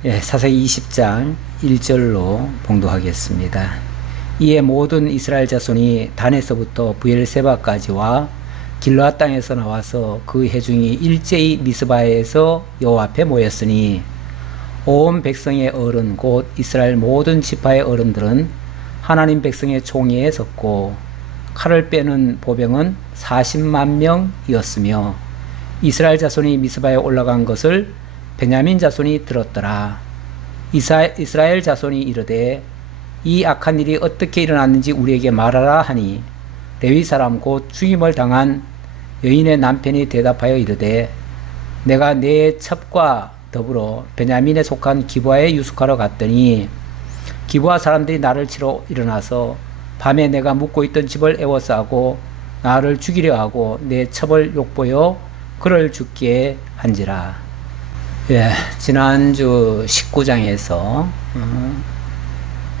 사사기 20장 1절로 봉독하겠습니다. 이에 모든 이스라엘 자손이 단에서부터 브엘세바까지와 길르앗 땅에서 나와서 그 회중이 일제히 미스바에서 여호와 앞에 모였으니 온 백성의 어른 곧 이스라엘 모든 지파의 어른들은 하나님 백성의 총회에 섰고 칼을 빼는 보병은 40만 명이었으며 이스라엘 자손이 미스바에 올라간 것을 베냐민 자손이 들었더라. 이스라엘 자손이 이르되 이 악한 일이 어떻게 일어났는지 우리에게 말하라 하니 레위 사람 곧 죽임을 당한 여인의 남편이 대답하여 이르되 내가 내 첩과 더불어 베냐민에 속한 기브아에 유숙하러 갔더니 기브아 사람들이 나를 치러 일어나서 밤에 내가 묵고 있던 집을 에워싸고 나를 죽이려 하고 내 첩을 욕보여 그를 죽게 한지라. 지난주 19장에서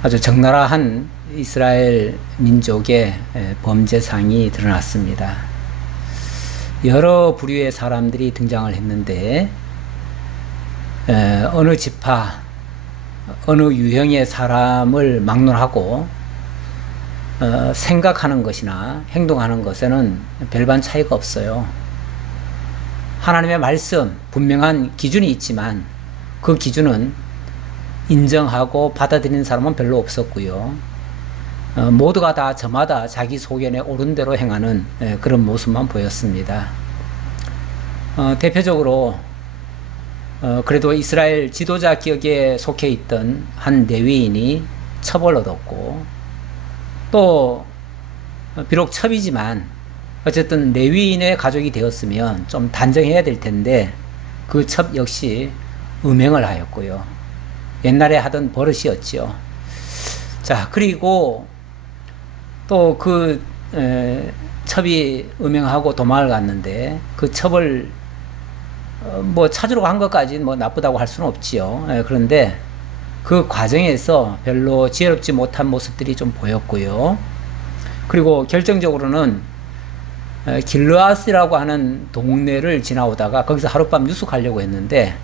아주 적나라한 이스라엘 민족의 범죄상이 드러났습니다. 여러 부류의 사람들이 등장을 했는데 어느 지파, 어느 유형의 사람을 막론하고 생각하는 것이나 행동하는 것에는 별반 차이가 없어요. 하나님의 말씀, 분명한 기준이 있지만 그 기준은 인정하고 받아들이는 사람은 별로 없었고요. 모두가 다 저마다 자기 소견에 옳은 대로 행하는 그런 모습만 보였습니다. 대표적으로 그래도 이스라엘 지도자 기업에 속해 있던 한 레위인이 첩을 얻었고 또 비록 첩이지만 어쨌든 레위인의 가족이 되었으면 좀 단정해야 될 텐데 그 첩 역시 음행을 하였고요. 옛날에 하던 버릇이었죠. 자, 그리고 또 그 첩이 음행하고 도망을 갔는데 그 첩을 뭐 찾으러 간 것까지는 뭐 나쁘다고 할 수는 없지요. 그런데 그 과정에서 별로 지혜롭지 못한 모습들이 좀 보였고요. 그리고 결정적으로는 길르앗이라고 하는 동네를 지나오다가 거기서 하룻밤 유숙하려고 했는데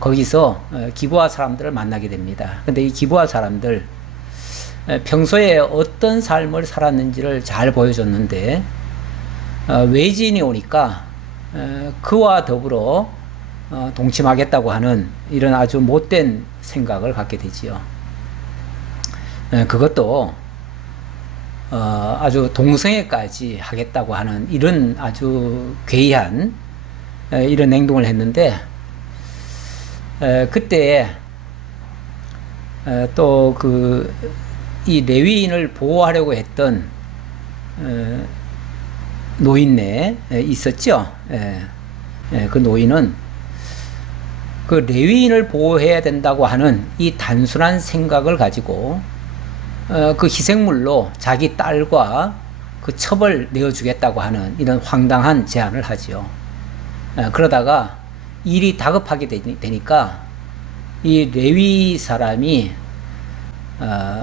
거기서 기브아 사람들을 만나게 됩니다. 근데 이 기브아 사람들 평소에 어떤 삶을 살았는지를 잘 보여줬는데 외지인이 오니까 그와 더불어 동침하겠다고 하는 이런 아주 못된 생각을 갖게 되지요. 그것도 아주 동성애까지 하겠다고 하는 이런 아주 괴이한 이런 행동을 했는데 그때 또 이 레위인을 보호하려고 했던 노인네 있었죠. 그 노인은 그 레위인을 보호해야 된다고 하는 이 단순한 생각을 가지고 그 희생물로 자기 딸과 그 첩을 내어주겠다고 하는 이런 황당한 제안을 하지요. 그러다가 일이 다급하게 되니까 이 레위 사람이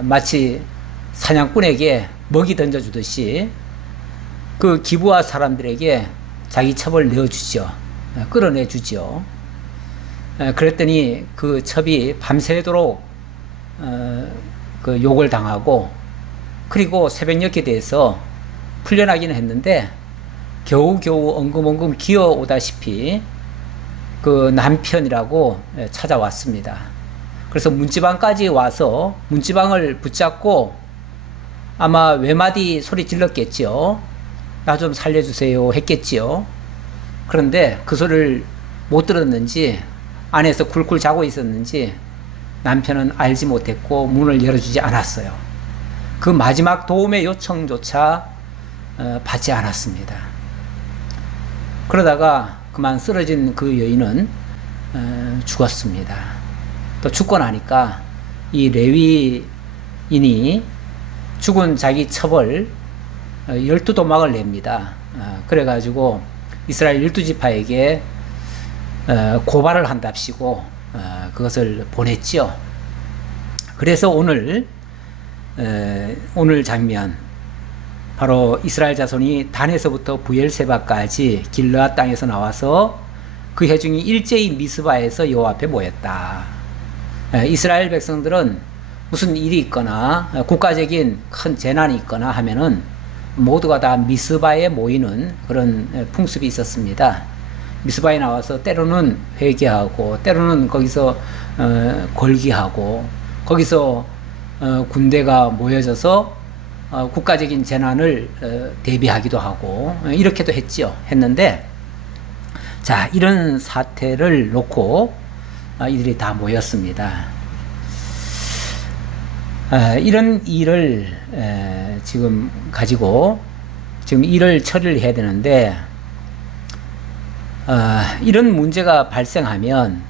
마치 사냥꾼에게 먹이 던져주듯이 그 기브아 사람들에게 자기 첩을 내어주죠. 끌어내주죠. 그랬더니 그 첩이 밤새도록 그 욕을 당하고 그리고 새벽녘에 대해서 풀려나기는 했는데 겨우겨우 엉금엉금 기어오다시피 그 남편이라고 찾아왔습니다. 그래서 문지방까지 와서 문지방을 붙잡고 아마 외마디 소리 질렀겠지요. 나 좀 살려주세요 했겠지요. 그런데 그 소리를 못 들었는지 안에서 쿨쿨 자고 있었는지 남편은 알지 못했고 문을 열어주지 않았어요. 그 마지막 도움의 요청조차 받지 않았습니다. 그러다가 그만 쓰러진 그 여인은 죽었습니다. 또 죽고 나니까 이 레위인이 죽은 자기 첩을 12도막을 냅니다. 그래가지고 이스라엘 12지파에게 고발을 한답시고 그것을 보냈죠. 그래서 오늘 장면 바로 이스라엘 자손이 단에서부터 브엘세바까지 길르앗 땅에서 나와서 그 회중이 일제히 미스바에서 여호와 앞에 모였다. 이스라엘 백성들은 무슨 일이 있거나 국가적인 큰 재난이 있거나 하면은 모두가 다 미스바에 모이는 그런 풍습이 있었습니다. 미스바에 나와서 때로는 회개하고 때로는 거기서 걸기하고 거기서 군대가 모여져서 국가적인 재난을 대비하기도 하고 이렇게도 했는데 자, 이런 사태를 놓고 이들이 다 모였습니다. 이런 일을 지금 가지고 지금 일을 처리를 해야 되는데 이런 문제가 발생하면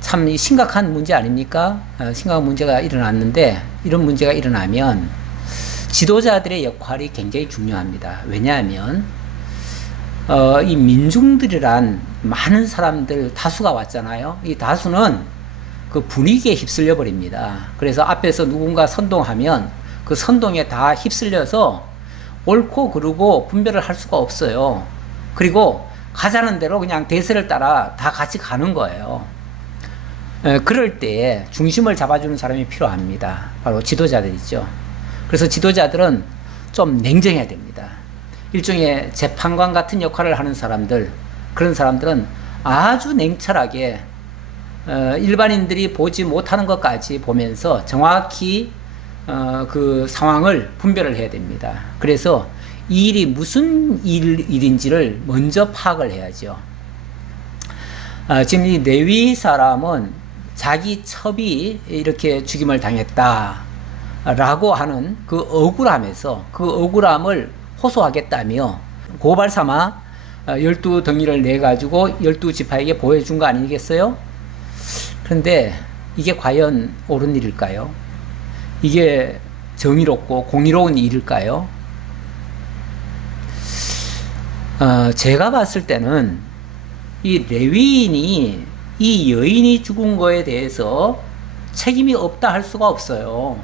참 심각한 문제 아닙니까? 심각한 문제가 일어났는데 이런 문제가 일어나면 지도자들의 역할이 굉장히 중요합니다. 왜냐하면 이 민중들이란 많은 사람들 다수가 왔잖아요. 이 다수는 그 분위기에 휩쓸려 버립니다. 그래서 앞에서 누군가 선동하면 그 선동에 다 휩쓸려서 옳고 그르고 분별을 할 수가 없어요. 그리고 가자는 대로 그냥 대세를 따라 다 같이 가는 거예요. 그럴 때 중심을 잡아주는 사람이 필요합니다. 바로 지도자들이죠. 그래서 지도자들은 좀 냉정해야 됩니다. 일종의 재판관 같은 역할을 하는 사람들, 그런 사람들은 아주 냉철하게 일반인들이 보지 못하는 것까지 보면서 정확히 그 상황을 분별을 해야 됩니다. 그래서 이 일이 무슨 일인지를 먼저 파악을 해야죠. 지금 이 레위 사람은 자기 첩이 이렇게 죽임을 당했다라고 하는 그 억울함에서 그 억울함을 호소하겠다며 고발 삼아 12덩이를 내가지고 12지파에게 보여준 거 아니겠어요? 그런데 이게 과연 옳은 일일까요? 이게 정의롭고 공의로운 일일까요? 제가 봤을 때는 이 레위인이 이 여인이 죽은 거에 대해서 책임이 없다 할 수가 없어요.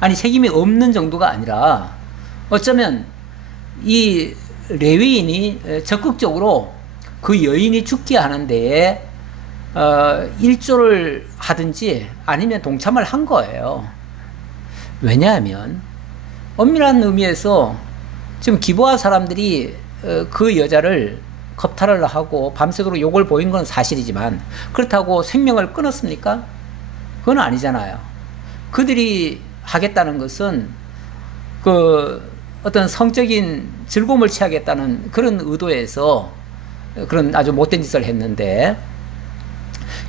아니, 책임이 없는 정도가 아니라 어쩌면 이 레위인이 적극적으로 그 여인이 죽게 하는 데에 일조를 하든지 아니면 동참을 한 거예요. 왜냐하면 엄밀한 의미에서 지금 기브아 사람들이 그 여자를 겁탈을 하고 밤새도록 욕을 보인 건 사실이지만 그렇다고 생명을 끊었습니까? 그건 아니잖아요. 그들이 하겠다는 것은 그 어떤 성적인 즐거움을 취하겠다는 그런 의도에서 그런 아주 못된 짓을 했는데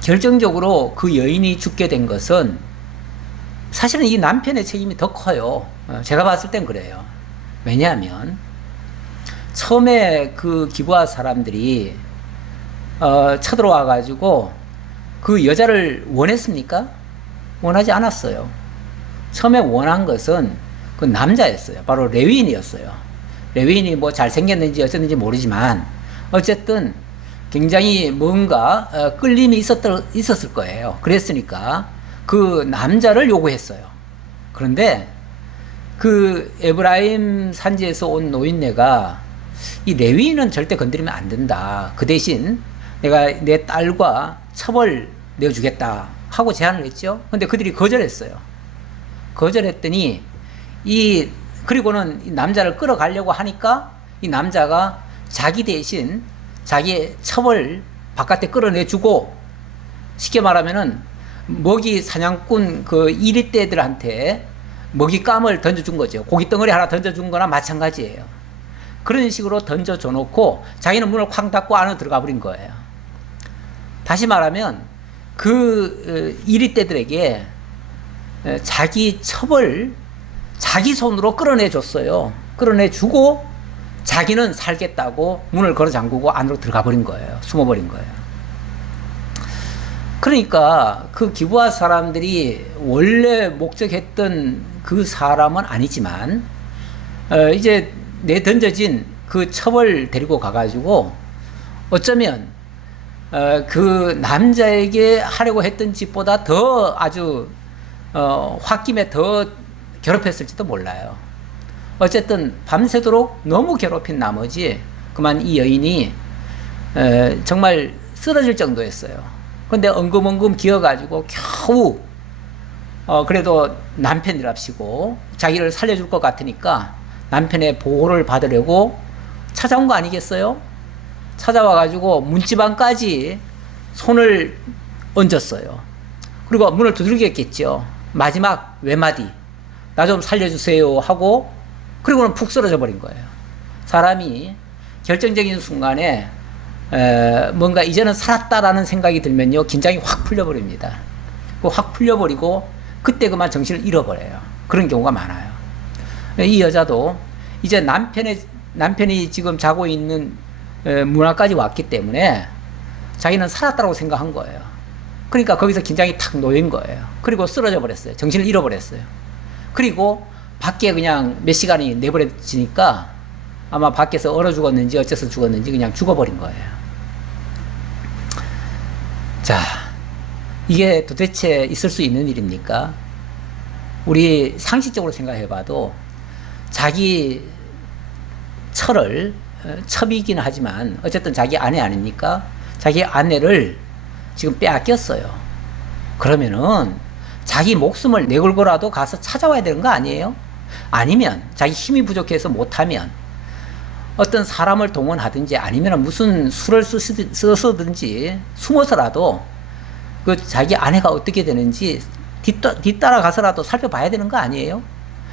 결정적으로 그 여인이 죽게 된 것은 사실은 이 남편의 책임이 더 커요. 제가 봤을 땐 그래요. 왜냐하면 처음에 그 기브아 사람들이 쳐들어와 가지고 그 여자를 원했습니까? 원하지 않았어요. 처음에 원한 것은 그 남자였어요. 바로 레위인이었어요. 레위인이 뭐 잘생겼는지 어쨌는지 모르지만 어쨌든 굉장히 뭔가 끌림이 있었을 거예요. 그랬으니까 그 남자를 요구했어요. 그런데 그 에브라임 산지에서 온 노인네가 이 레위인은 절대 건드리면 안 된다. 그 대신 내가 내 딸과 첩을 내어주겠다 하고 제안을 했죠. 근데 그들이 거절했어요. 거절했더니 그리고는 이 남자를 끌어가려고 하니까 이 남자가 자기 대신 자기의 첩을 바깥에 끌어내주고 쉽게 말하면은 먹이 사냥꾼 그 이리떼들한테 먹이감을 던져준 거죠. 고기 덩어리 하나 던져준 거나 마찬가지예요. 그런 식으로 던져줘 놓고 자기는 문을 쾅 닫고 안으로 들어가 버린 거예요. 다시 말하면 그 이리떼들에게 자기 첩을 자기 손으로 끌어내 줬어요. 끌어내 주고 자기는 살겠다고 문을 걸어 잠그고 안으로 들어가 버린 거예요. 숨어 버린 거예요. 그러니까 그 기브아 사람들이 원래 목적했던 그 사람은 아니지만 이제 내던져진 그 첩을 데리고 가가지고 어쩌면 그 남자에게 하려고 했던 짓보다 더 아주 홧김에 더 괴롭혔을지도 몰라요. 어쨌든 밤새도록 너무 괴롭힌 나머지 그만 이 여인이 정말 쓰러질 정도였어요. 근데 엉금엉금 기어가지고 겨우 그래도 남편이랍시고 자기를 살려줄 것 같으니까 남편의 보호를 받으려고 찾아온 거 아니겠어요? 찾아와가지고 문지방까지 손을 얹었어요. 그리고 문을 두들겼겠죠. 마지막 외마디, 나 좀 살려주세요 하고, 그리고는 푹 쓰러져 버린 거예요. 사람이 결정적인 순간에 뭔가 이제는 살았다라는 생각이 들면요, 긴장이 확 풀려버립니다. 확 풀려버리고 그때 그만 정신을 잃어버려요. 그런 경우가 많아요. 이 여자도 이제 남편이 지금 자고 있는 문 앞까지 왔기 때문에 자기는 살았다고 생각한 거예요. 그러니까 거기서 긴장이 탁 놓인 거예요. 그리고 쓰러져 버렸어요. 정신을 잃어버렸어요. 그리고 밖에 그냥 몇 시간이 내버려지니까 아마 밖에서 얼어 죽었는지 어째서 죽었는지 그냥 죽어버린 거예요. 자, 이게 도대체 있을 수 있는 일입니까? 우리 상식적으로 생각해 봐도 자기 첩이긴 하지만 어쨌든 자기 아내 아닙니까? 자기 아내를 지금 빼앗겼어요. 그러면은 자기 목숨을 내걸고라도 가서 찾아와야 되는 거 아니에요? 아니면 자기 힘이 부족해서 못하면 어떤 사람을 동원하든지 아니면 무슨 수를 써서든지 숨어서라도 그 자기 아내가 어떻게 되는지 뒤따라 가서라도 살펴봐야 되는 거 아니에요?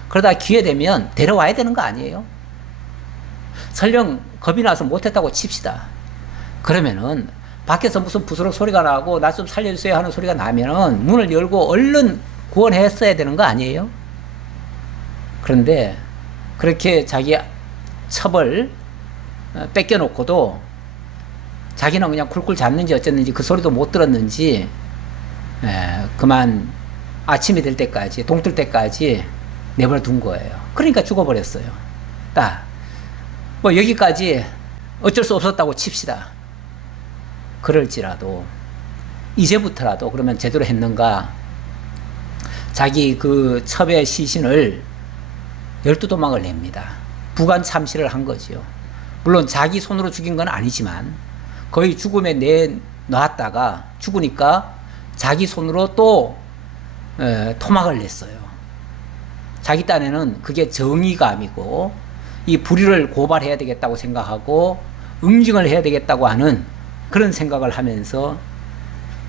그러다 기회 되면 데려와야 되는 거 아니에요? 설령 겁이 나서 못했다고 칩시다. 그러면은 밖에서 무슨 부스럭 소리가 나고 나 좀 살려주세요 하는 소리가 나면은 문을 열고 얼른 구원했어야 되는 거 아니에요? 그런데 그렇게 자기 첩을 뺏겨놓고도 자기는 그냥 쿨쿨 잤는지 어쨌는지 그 소리도 못 들었는지 그만 아침이 될 때까지 동뜰 때까지 내버려 둔 거예요. 그러니까 죽어버렸어요. 뭐 여기까지 어쩔 수 없었다고 칩시다. 그럴지라도 이제부터라도 그러면 제대로 했는가? 자기 그 첩의 시신을 12도막을 냅니다. 부관 참시를 한 거지요. 물론 자기 손으로 죽인 건 아니지만 거의 죽음에 내놨다가 죽으니까 자기 손으로 또 토막을 냈어요. 자기 딴에는 그게 정의감이고 이 불의를 고발해야 되겠다고 생각하고 응징을 해야 되겠다고 하는 그런 생각을 하면서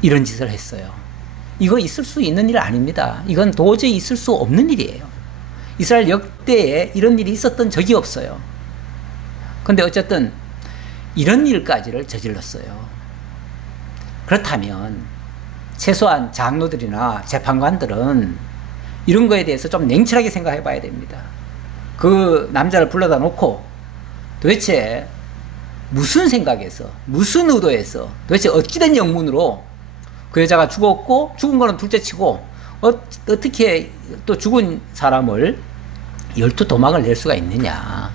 이런 짓을 했어요. 이거 있을 수 있는 일 아닙니다. 이건 도저히 있을 수 없는 일이에요. 이스라엘 역대에 이런 일이 있었던 적이 없어요. 근데 어쨌든 이런 일까지를 저질렀어요. 그렇다면 최소한 장로들이나 재판관들은 이런 거에 대해서 좀 냉철하게 생각해 봐야 됩니다. 그 남자를 불러다 놓고 도대체 무슨 생각에서, 무슨 의도에서, 도대체 어찌된 영문으로 그 여자가 죽었고, 죽은 거는 둘째 치고, 어떻게 또 죽은 사람을 12도막을 낼 수가 있느냐.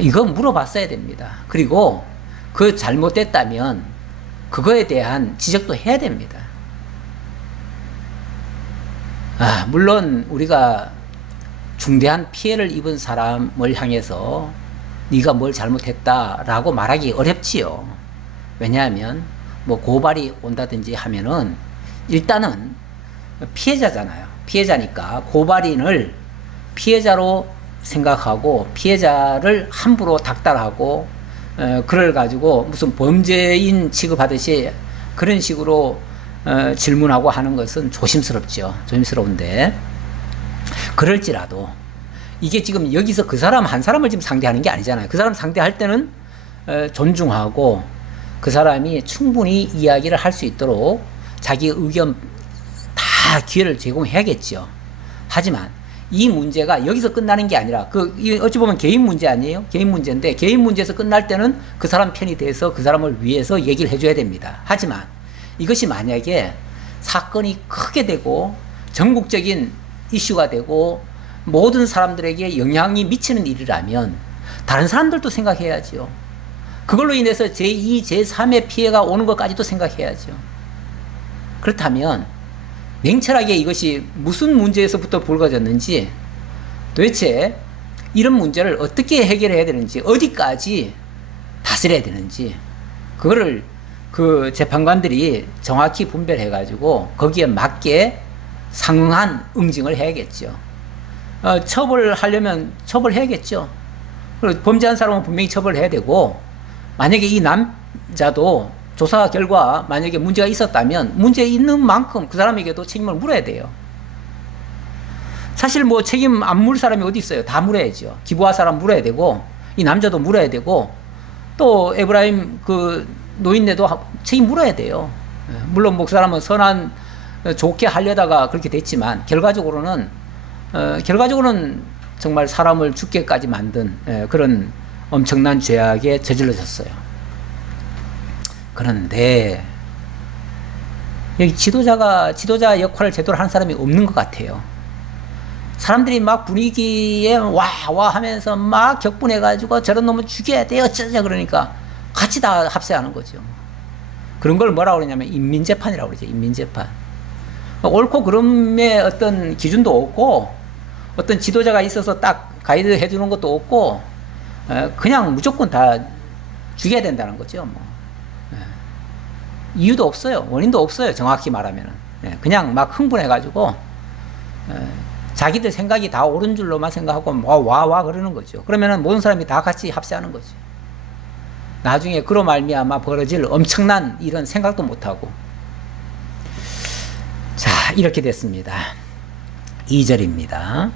이거 물어봤어야 됩니다. 그리고 그 잘못됐다면 그거에 대한 지적도 해야 됩니다. 물론 우리가 중대한 피해를 입은 사람을 향해서 네가 뭘 잘못했다라고 말하기 어렵지요. 왜냐하면 뭐 고발이 온다든지 하면은 일단은 피해자잖아요. 피해자니까 고발인을 피해자로 생각하고 피해자를 함부로 닥달하고 그걸 가지고 무슨 범죄인 취급하듯이 그런 식으로 질문하고 하는 것은 조심스럽죠. 조심스러운데 그럴지라도 이게 지금 여기서 그 사람 한 사람을 지금 상대하는 게 아니잖아요. 그 사람 상대할 때는 존중하고 그 사람이 충분히 이야기를 할 수 있도록 자기 의견 다 기회를 제공해야겠죠. 하지만 이 문제가 여기서 끝나는 게 아니라 어찌 보면 개인 문제 아니에요? 개인 문제인데 개인 문제에서 끝날 때는 그 사람 편이 돼서 그 사람을 위해서 얘기를 해줘야 됩니다. 하지만 이것이 만약에 사건이 크게 되고 전국적인 이슈가 되고 모든 사람들에게 영향이 미치는 일이라면 다른 사람들도 생각해야죠. 그걸로 인해서 제2, 제3의 피해가 오는 것까지도 생각해야죠. 그렇다면 냉철하게 이것이 무슨 문제에서부터 불거졌는지 도대체 이런 문제를 어떻게 해결해야 되는지 어디까지 다스려야 되는지 그거를 그 재판관들이 정확히 분별해가지고 거기에 맞게 상응한 응징을 해야겠죠. 처벌하려면 처벌해야겠죠. 그리고 범죄한 사람은 분명히 처벌해야 되고, 만약에 이 남자도 조사 결과 만약에 문제가 있었다면 문제 있는 만큼 그 사람에게도 책임을 물어야 돼요. 사실 뭐 책임 안 물 사람이 어디 있어요? 다 물어야죠. 기부한 사람 물어야 되고, 이 남자도 물어야 되고, 또 에브라임 그 노인네도 책임 물어야 돼요. 물론 뭐 그 사람은 선한 좋게 하려다가 그렇게 됐지만 결과적으로는 정말 사람을 죽게까지 만든 그런 엄청난 죄악에 저질러졌어요. 그런데 여기 지도자 역할을 제대로 하는 사람이 없는 것 같아요. 사람들이 막 분위기에 와 하면서 막 격분해가지고 저런 놈을 죽여야 돼 어쩌자 그러니까 같이 다 합세하는 거죠. 그런 걸 뭐라고 그러냐면 인민재판이라고 그러죠. 인민재판. 옳고 그름의 어떤 기준도 없고, 어떤 지도자가 있어서 딱 가이드 해주는 것도 없고, 그냥 무조건 다 죽여야 된다는 거죠. 뭐. 이유도 없어요. 원인도 없어요. 정확히 말하면은. 그냥 막 흥분해가지고, 자기들 생각이 다 옳은 줄로만 생각하고, 와 그러는 거죠. 그러면은 모든 사람이 다 같이 합세하는 거죠. 나중에 그로 말미암아 벌어질 엄청난 일은 생각도 못하고. 자, 이렇게 됐습니다. 2절입니다.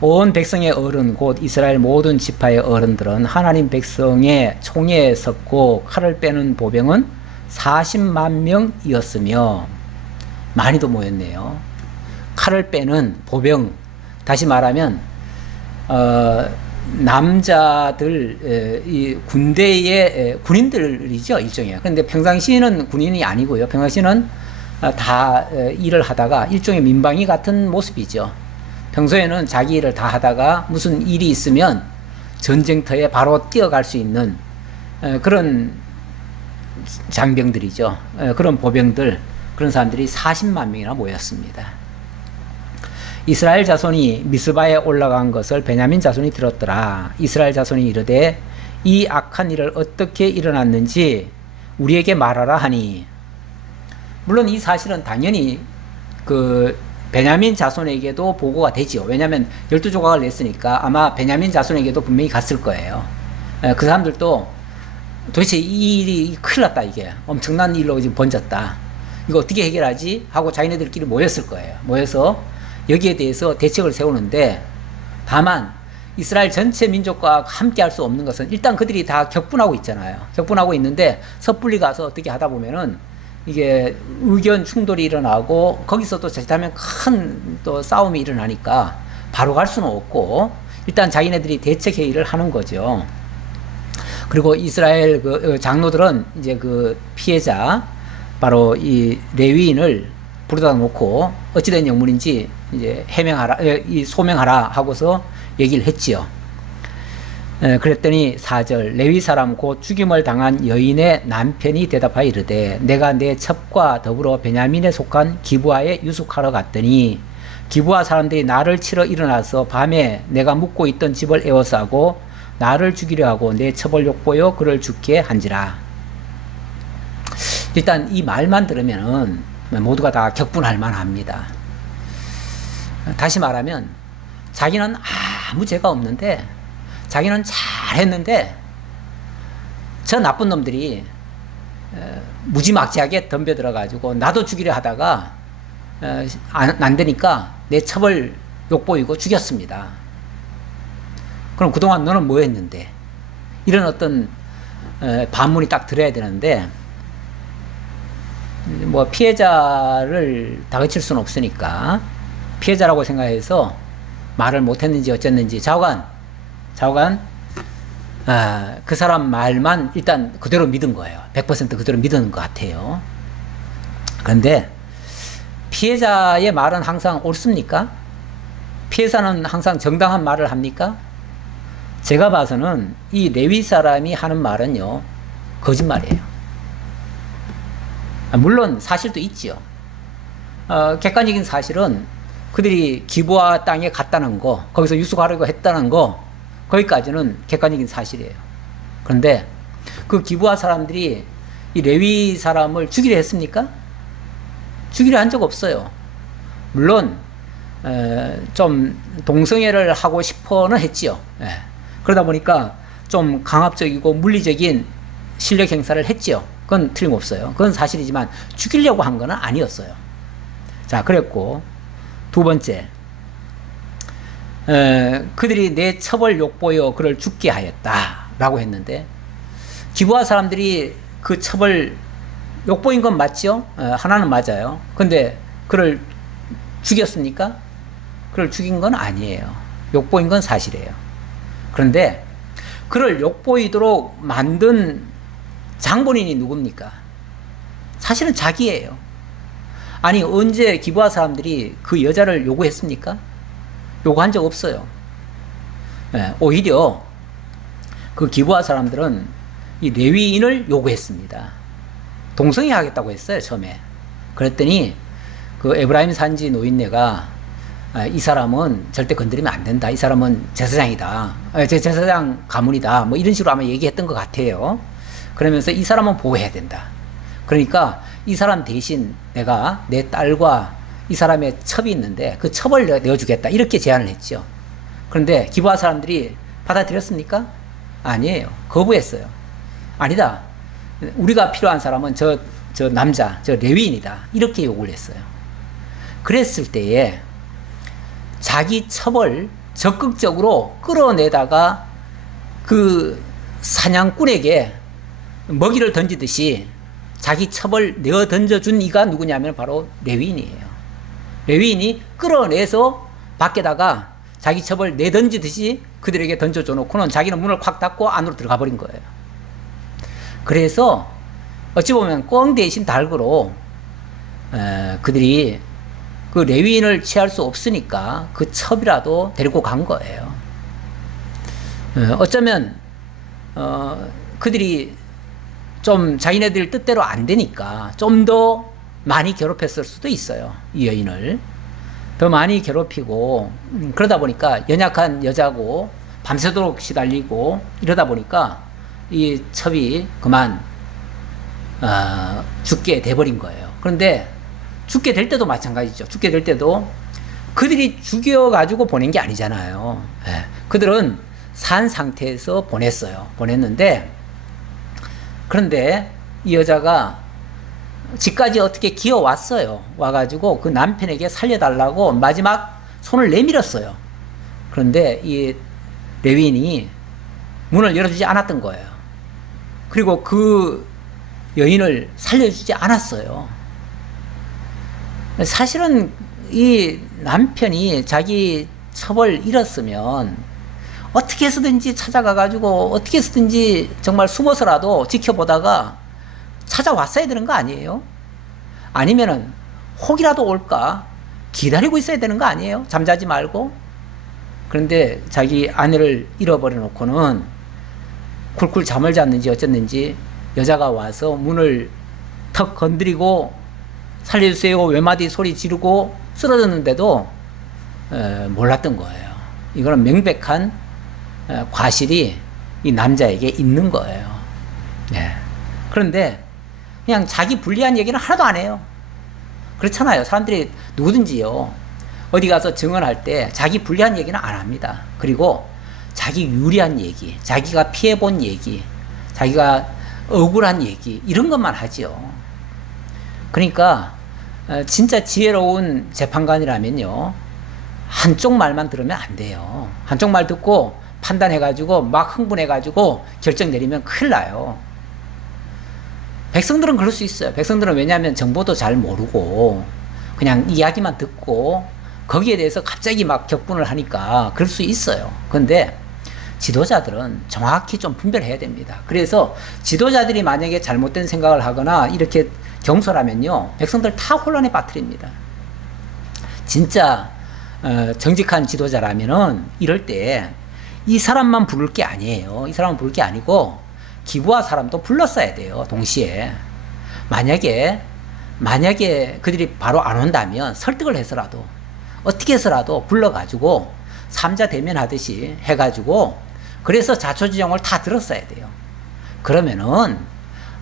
온 백성의 어른 곧 이스라엘 모든 지파의 어른들은 하나님 백성의 총회에 섰고 칼을 빼는 보병은 40만 명이었으며, 많이도 모였네요. 칼을 빼는 보병, 다시 말하면 남자들, 이 군대의 군인들이죠, 일종의. 그런데 평상시에는 군인이 아니고요. 평상시에는 다 일을 하다가 일종의 민방위 같은 모습이죠. 평소에는 자기 일을 다 하다가 무슨 일이 있으면 전쟁터에 바로 뛰어갈 수 있는 그런 장병들이죠. 그런 보병들, 그런 사람들이 40만 명이나 모였습니다. 이스라엘 자손이 미스바에 올라간 것을 베냐민 자손이 들었더라. 이스라엘 자손이 이르되 이 악한 일을 어떻게 일어났는지 우리에게 말하라 하니, 물론 이 사실은 당연히 그 베냐민 자손에게도 보고가 되지요. 왜냐하면 12조각을 냈으니까 아마 베냐민 자손에게도 분명히 갔을 거예요. 그 사람들도 도대체 이 일이 큰일 났다, 이게 엄청난 일로 지금 번졌다, 이거 어떻게 해결하지 하고 자기네들끼리 모였을 거예요. 모여서 여기에 대해서 대책을 세우는데, 다만 이스라엘 전체 민족과 함께 할 수 없는 것은 일단 그들이 다 격분하고 있잖아요. 격분하고 있는데 섣불리 가서 어떻게 하다 보면은 이게 의견 충돌이 일어나고 거기서 또 자칫하면 큰 또 싸움이 일어나니까 바로 갈 수는 없고, 일단 자기네들이 대책 회의를 하는 거죠. 그리고 이스라엘 그 장로들은 이제 그 피해자 바로 이 레위인을 부르다 놓고 어찌된 영문인지 이제 소명하라 하고서 얘기를 했지요. 그랬더니 4절, 레위 사람 곧 죽임을 당한 여인의 남편이 대답하여 이르되 내가 내 첩과 더불어 베냐민에 속한 기브아에 유숙하러 갔더니 기브아 사람들이 나를 치러 일어나서 밤에 내가 묵고 있던 집을 에워싸고 나를 죽이려 하고 내 첩을 욕보여 그를 죽게 한지라. 일단 이 말만 들으면은 모두가 다 격분할 만합니다. 다시 말하면 자기는 아무 죄가 없는데, 자기는 잘했는데 저 나쁜 놈들이 무지막지하게 덤벼들어가지고 나도 죽이려 하다가 안 되니까 내 첩을 욕보이고 죽였습니다. 그럼 그동안 너는 뭐 했는데? 이런 어떤 반문이 딱 들어야 되는데, 뭐 피해자를 다그칠 수는 없으니까 피해자라고 생각해서 말을 못했는지 어쨌는지 좌우간 그 사람 말만 일단 그대로 믿은 거예요. 100% 그대로 믿은 것 같아요. 그런데 피해자의 말은 항상 옳습니까? 피해자는 항상 정당한 말을 합니까? 제가 봐서는 이 레위 사람이 하는 말은요, 거짓말이에요. 물론 사실도 있지요. 객관적인 사실은 그들이 기브아 땅에 갔다는 거, 거기서 유숙하려고 했다는 거, 거기까지는 객관적인 사실이에요. 그런데 그 기브아 사람들이 이 레위 사람을 죽이려 했습니까? 죽이려 한 적 없어요. 물론 좀 동성애를 하고 싶어는 했지요. 예. 그러다 보니까 좀 강압적이고 물리적인 실력 행사를 했지요. 그건 틀림없어요. 그건 사실이지만 죽이려고 한 건 아니었어요. 자, 그랬고 두 번째, 그들이 내 첩을 욕보여 그를 죽게 하였다라고 했는데, 기브아 사람들이 그 첩을 욕보인 건 맞죠? 하나는 맞아요. 근데 그를 죽였습니까? 그를 죽인 건 아니에요. 욕보인 건 사실이에요. 그런데 그를 욕보이도록 만든 장본인이 누굽니까? 사실은 자기예요. 아니, 언제 기브아 사람들이 그 여자를 요구했습니까? 요구한 적 없어요. 오히려 그 기브아 사람들은 이 레위인을 요구했습니다. 동성애 하겠다고 했어요, 처음에. 그랬더니 그 에브라임 산지 노인네가 이 사람은 절대 건드리면 안 된다. 이 사람은 제사장이다. 제사장 가문이다. 뭐 이런 식으로 아마 얘기했던 것 같아요. 그러면서 이 사람은 보호해야 된다. 그러니까 이 사람 대신 내가 내 딸과 이 사람의 첩이 있는데 그 첩을 내어주겠다. 이렇게 제안을 했죠. 그런데 기브아 사람들이 받아들였습니까? 아니에요. 거부했어요. 아니다. 우리가 필요한 사람은 저 남자, 저 레위인이다. 이렇게 요구를 했어요. 그랬을 때에 자기 첩을 적극적으로 끌어내다가 그 사냥꾼에게 먹이를 던지듯이 자기 첩을 내어 던져준 이가 누구냐면 바로 레위인이에요. 레위인이 끌어내서 밖에다가 자기 첩을 내던지듯이 그들에게 던져줘 놓고는 자기는 문을 콱 닫고 안으로 들어가 버린 거예요. 그래서 어찌 보면 꽝 대신 닭으로 그들이 그 레위인을 취할 수 없으니까 그 첩이라도 데리고 간 거예요. 어쩌면 그들이 좀 자기네들 뜻대로 안 되니까 좀 더 많이 괴롭혔을 수도 있어요. 이 여인을 더 많이 괴롭히고 그러다 보니까 연약한 여자고 밤새도록 시달리고 이러다 보니까 이 첩이 그만 죽게 돼버린 거예요. 그런데 죽게 될 때도 마찬가지죠. 죽게 될 때도 그들이 죽여가지고 보낸 게 아니잖아요. 그들은 산 상태에서 보냈는데, 그런데 이 여자가 집까지 어떻게 기어왔어요. 와가지고 그 남편에게 살려달라고 마지막 손을 내밀었어요. 그런데 이 레위인이 문을 열어주지 않았던 거예요. 그리고 그 여인을 살려주지 않았어요. 사실은 이 남편이 자기 첩을 잃었으면 어떻게 해서든지 찾아가가지고 어떻게 해서든지 정말 숨어서라도 지켜보다가 찾아왔어야 되는 거 아니에요? 아니면은 혹이라도 올까 기다리고 있어야 되는 거 아니에요? 잠자지 말고. 그런데 자기 아내를 잃어버려 놓고는 쿨쿨 잠을 잤는지 어쨌는지 여자가 와서 문을 턱 건드리고 살려주세요 외마디 소리 지르고 쓰러졌는데도 몰랐던 거예요. 이거는 명백한 과실이 이 남자에게 있는 거예요. 그런데 그냥 자기 불리한 얘기는 하나도 안 해요. 그렇잖아요. 사람들이 누구든지요, 어디 가서 증언할 때 자기 불리한 얘기는 안 합니다. 그리고 자기 유리한 얘기, 자기가 피해본 얘기, 자기가 억울한 얘기, 이런 것만 하죠. 그러니까 진짜 지혜로운 재판관이라면요, 한쪽 말만 들으면 안 돼요. 한쪽 말 듣고 판단해가지고 막 흥분해가지고 결정 내리면 큰일 나요. 백성들은 그럴 수 있어요. 백성들은 왜냐하면 정보도 잘 모르고 그냥 이야기만 듣고 거기에 대해서 갑자기 막 격분을 하니까 그럴 수 있어요. 그런데 지도자들은 정확히 좀 분별해야 됩니다. 그래서 지도자들이 만약에 잘못된 생각을 하거나 이렇게 경솔하면요, 백성들 다 혼란에 빠뜨립니다. 진짜 정직한 지도자라면은 이럴 때 이 사람만 부를 게 아니에요. 이 사람만 부를 게 아니고 기브아 사람도 불렀어야 돼요. 동시에 만약에 그들이 바로 안 온다면 설득을 해서라도 어떻게 해서라도 불러가지고 삼자 대면하듯이 해가지고 그래서 자초지종을 다 들었어야 돼요. 그러면은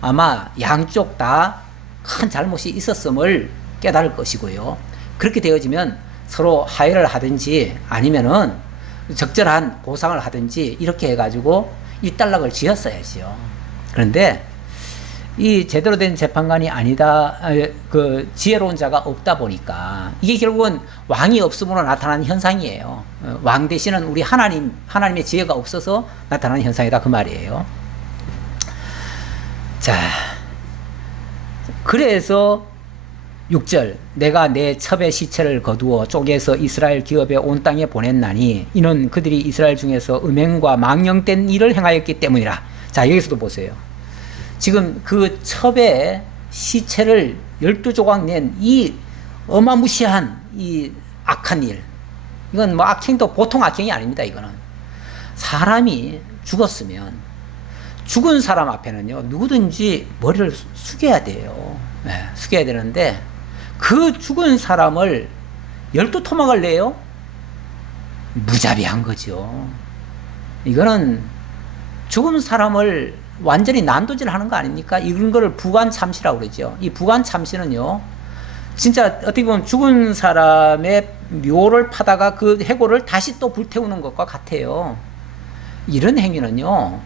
아마 양쪽 다 큰 잘못이 있었음을 깨달을 것이고요. 그렇게 되어지면 서로 화해를 하든지 아니면은 적절한 보상을 하든지 이렇게 해가지고 일단락을 지었어야지요. 그런데 이 제대로 된 재판관이 아니다, 그 지혜로운 자가 없다 보니까 이게 결국은 왕이 없음으로 나타난 현상이에요. 왕 대신은 우리 하나님의 지혜가 없어서 나타난 현상이다 그 말이에요. 자, 그래서 6절 내가 내 첩의 시체를 거두어 쪼개서 이스라엘 기업에 온 땅에 보냈나니 이는 그들이 이스라엘 중에서 음행과 망령된 일을 행하였기 때문이라. 자, 여기서도 보세요. 지금 그 첩의 시체를 12조각 낸 이 어마무시한 이 악한 일, 이건 뭐 악행도 보통 악행이 아닙니다. 이거는 사람이 죽었으면 죽은 사람 앞에는요 누구든지 머리를 숙여야 돼요. 네, 숙여야 되는데 그 죽은 사람을 12토막을 내요? 무자비한 거죠. 이거는 죽은 사람을 완전히 난도질하는 거 아닙니까? 이런 거를 부관참시라고 그러죠. 이 부관참시는요, 진짜 어떻게 보면 죽은 사람의 묘를 파다가 그 해골을 다시 또 불태우는 것과 같아요. 이런 행위는요,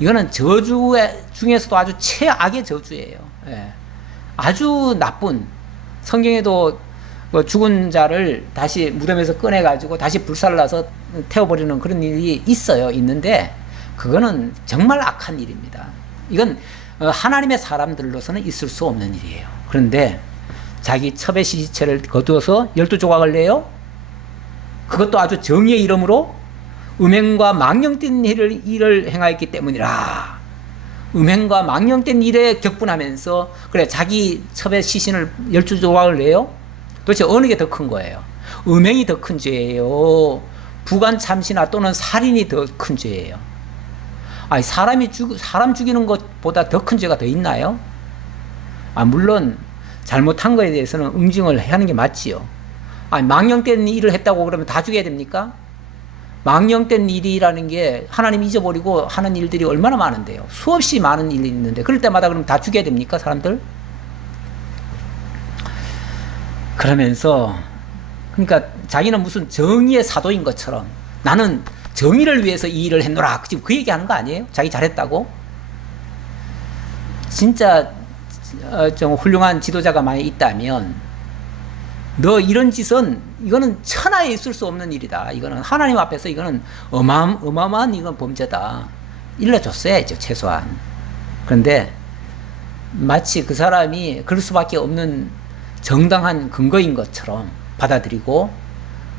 이거는 저주 중에서도 아주 최악의 저주예요. 예. 아주 나쁜, 성경에도 뭐 죽은 자를 다시 무덤에서 꺼내가지고 다시 불살라서 태워버리는 그런 일이 있어요. 있는데, 그거는 정말 악한 일입니다. 이건 하나님의 사람들로서는 있을 수 없는 일이에요. 그런데 자기 첩의 시체를 거두어서 12조각을 내요? 그것도 아주 정의의 이름으로 음행과 망령된 일을 행하였기 때문이라. 음행과 망령된 일에 격분하면서 그래 자기 첩의 시신을 12조각을 내요? 도대체 어느 게 더 큰 거예요? 음행이 더 큰 죄예요? 부관참시나 또는 살인이 더 큰 죄예요? 아니, 사람 죽이는 것보다 더 큰 죄가 더 있나요? 물론 잘못한 거에 대해서는 응징을 해야 하는 게 맞지요. 망령된 일을 했다고 그러면 다 죽여야 됩니까? 망령된 일이라는 게 하나님 잊어버리고 하는 일들이 얼마나 많은데요. 수없이 많은 일이 있는데 그럴 때마다 그럼 다 죽여야 됩니까, 사람들? 그러면서 그러니까 자기는 무슨 정의의 사도인 것처럼 나는 정의를 위해서 이 일을 했노라. 지금 그 얘기하는 거 아니에요? 자기 잘했다고? 진짜 좀 훌륭한 지도자가 많이 있다면 너 이런 짓은 이거는 천하에 있을 수 없는 일이다. 이거는 하나님 앞에서 이거는 어마어마한 이건 범죄다. 일러줬어야죠, 최소한. 그런데 마치 그 사람이 그럴 수밖에 없는 정당한 근거인 것처럼 받아들이고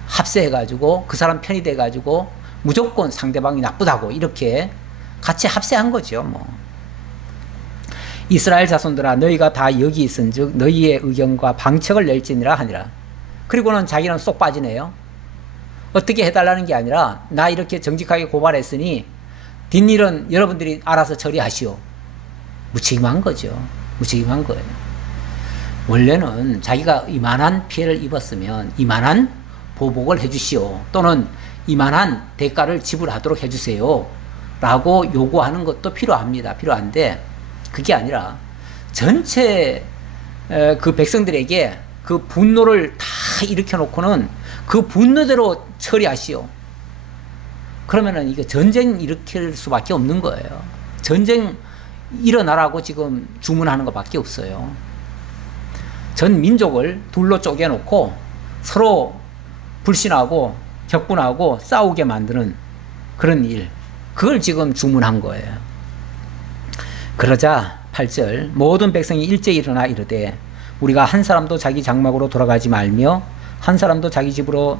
합세해가지고 그 사람 편이 돼가지고 무조건 상대방이 나쁘다고 이렇게 같이 합세한 거죠. 뭐. 이스라엘 자손들아 너희가 다 여기 있은즉 너희의 의견과 방책을 낼지니라 하니라. 그리고는 자기는 쏙 빠지네요. 어떻게 해달라는 게 아니라 나 이렇게 정직하게 고발했으니 뒷일은 여러분들이 알아서 처리하시오. 무책임한 거죠. 무책임한 거예요. 원래는 자기가 이만한 피해를 입었으면 이만한 보복을 해주시오. 또는 이만한 대가를 지불하도록 해주세요. 라고 요구하는 것도 필요합니다. 필요한데 그게 아니라 전체 그 백성들에게 그 분노를 다 일으켜 놓고는 그 분노대로 처리하시오. 그러면은 이거 전쟁 일으킬 수밖에 없는 거예요. 전쟁 일어나라고 지금 주문하는 것밖에 없어요. 전 민족을 둘로 쪼개놓고 서로 불신하고 격분하고 싸우게 만드는 그런 일, 그걸 지금 주문한 거예요. 그러자 8절 모든 백성이 일제히 일어나 이르되 우리가 한 사람도 자기 장막으로 돌아가지 말며 한 사람도 자기 집으로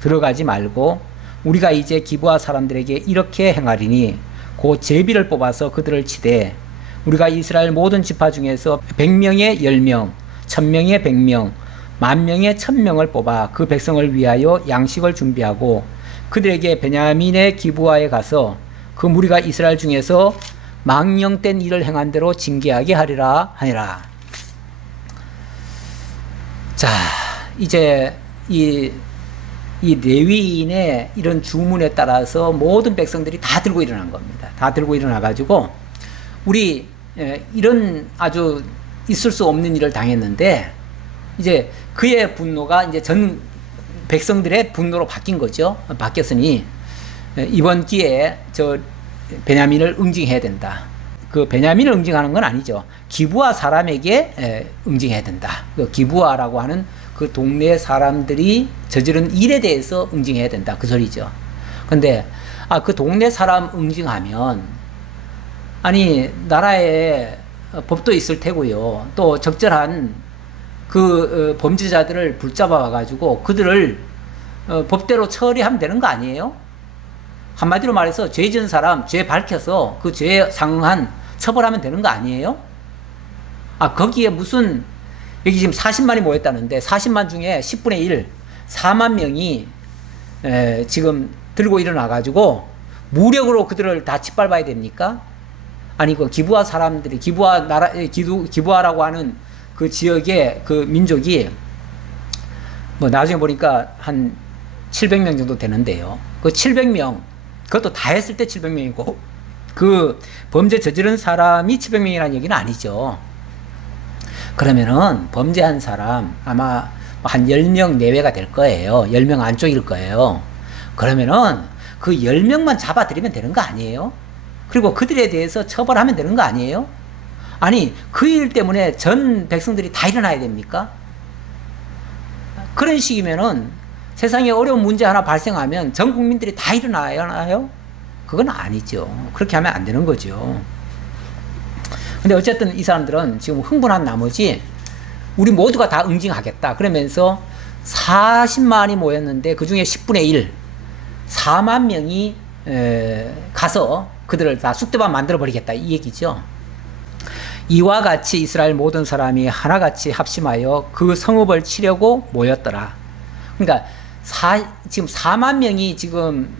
들어가지 말고 우리가 이제 기브아 사람들에게 이렇게 행하리니 곧 제비를 뽑아서 그들을 치되 우리가 이스라엘 모든 지파 중에서 100명에 10명 1000명에 100명 10,000명에 1,000명을 뽑아 그 백성을 위하여 양식을 준비하고 그들에게 베냐민의 기브아에 가서 그 무리가 이스라엘 중에서 망령된 일을 행한 대로 징계하게 하리라 하니라. 자, 이제 이 레위인의 이런 주문에 따라서 모든 백성들이 다 들고 일어난 겁니다. 다 들고 일어나 가지고 우리 이런 아주 있을 수 없는 일을 당했는데 이제 그의 분노가 이제 전 백성들의 분노로 바뀐 거죠. 바뀌었으니 이번 기회에 저 베냐민을 응징해야 된다. 그 베냐민을 응징하는 건 아니죠. 기브아 사람에게 응징해야 된다. 그 기브아라고 하는 그 동네 사람들이 저지른 일에 대해서 응징해야 된다. 그 소리죠. 근데 그 동네 사람 응징하면 아니 나라에 법도 있을 테고요. 또 적절한 그 범죄자들을 붙잡아 가지고 그들을 법대로 처리하면 되는 거 아니에요? 한마디로 말해서 죄 지은 사람 죄 밝혀서 그 죄에 상응한 처벌하면 되는 거 아니에요? 거기에 무슨 여기 지금 40만이 모였다는데 40만 중에 10분의 1 4만 명이 지금 들고 일어나 가지고 무력으로 그들을 다 짓밟아야 됩니까? 아니 그 기브아 사람들이 기브아라고 하는 그 지역의 그 민족이 뭐 나중에 보니까 한 700명 정도 되는데요. 그 700명 그것도 다 했을 때 700명이고 그 범죄 저지른 사람이 700명이라는 얘기는 아니죠. 그러면은 범죄한 사람 아마 한 10명 내외가 될 거예요. 10명 안쪽일 거예요. 그러면은 그 10명만 잡아들이면 되는 거 아니에요? 그리고 그들에 대해서 처벌하면 되는 거 아니에요? 아니 그 일 때문에 전 백성들이 다 일어나야 됩니까? 그런 식이면은 세상에 어려운 문제 하나 발생하면 전 국민들이 다 일어나야 하나요? 그건 아니죠. 그렇게 하면 안 되는 거죠. 근데 어쨌든 이 사람들은 지금 흥분한 나머지 우리 모두가 다 응징하겠다. 그러면서 40만이 모였는데 그 중에 10분의 1, 4만 명이 가서 그들을 다 쑥대밭 만들어 버리겠다. 이 얘기죠. 이와 같이 이스라엘 모든 사람이 하나같이 합심하여 그 성읍을 치려고 모였더라. 그러니까 지금 4만 명이 지금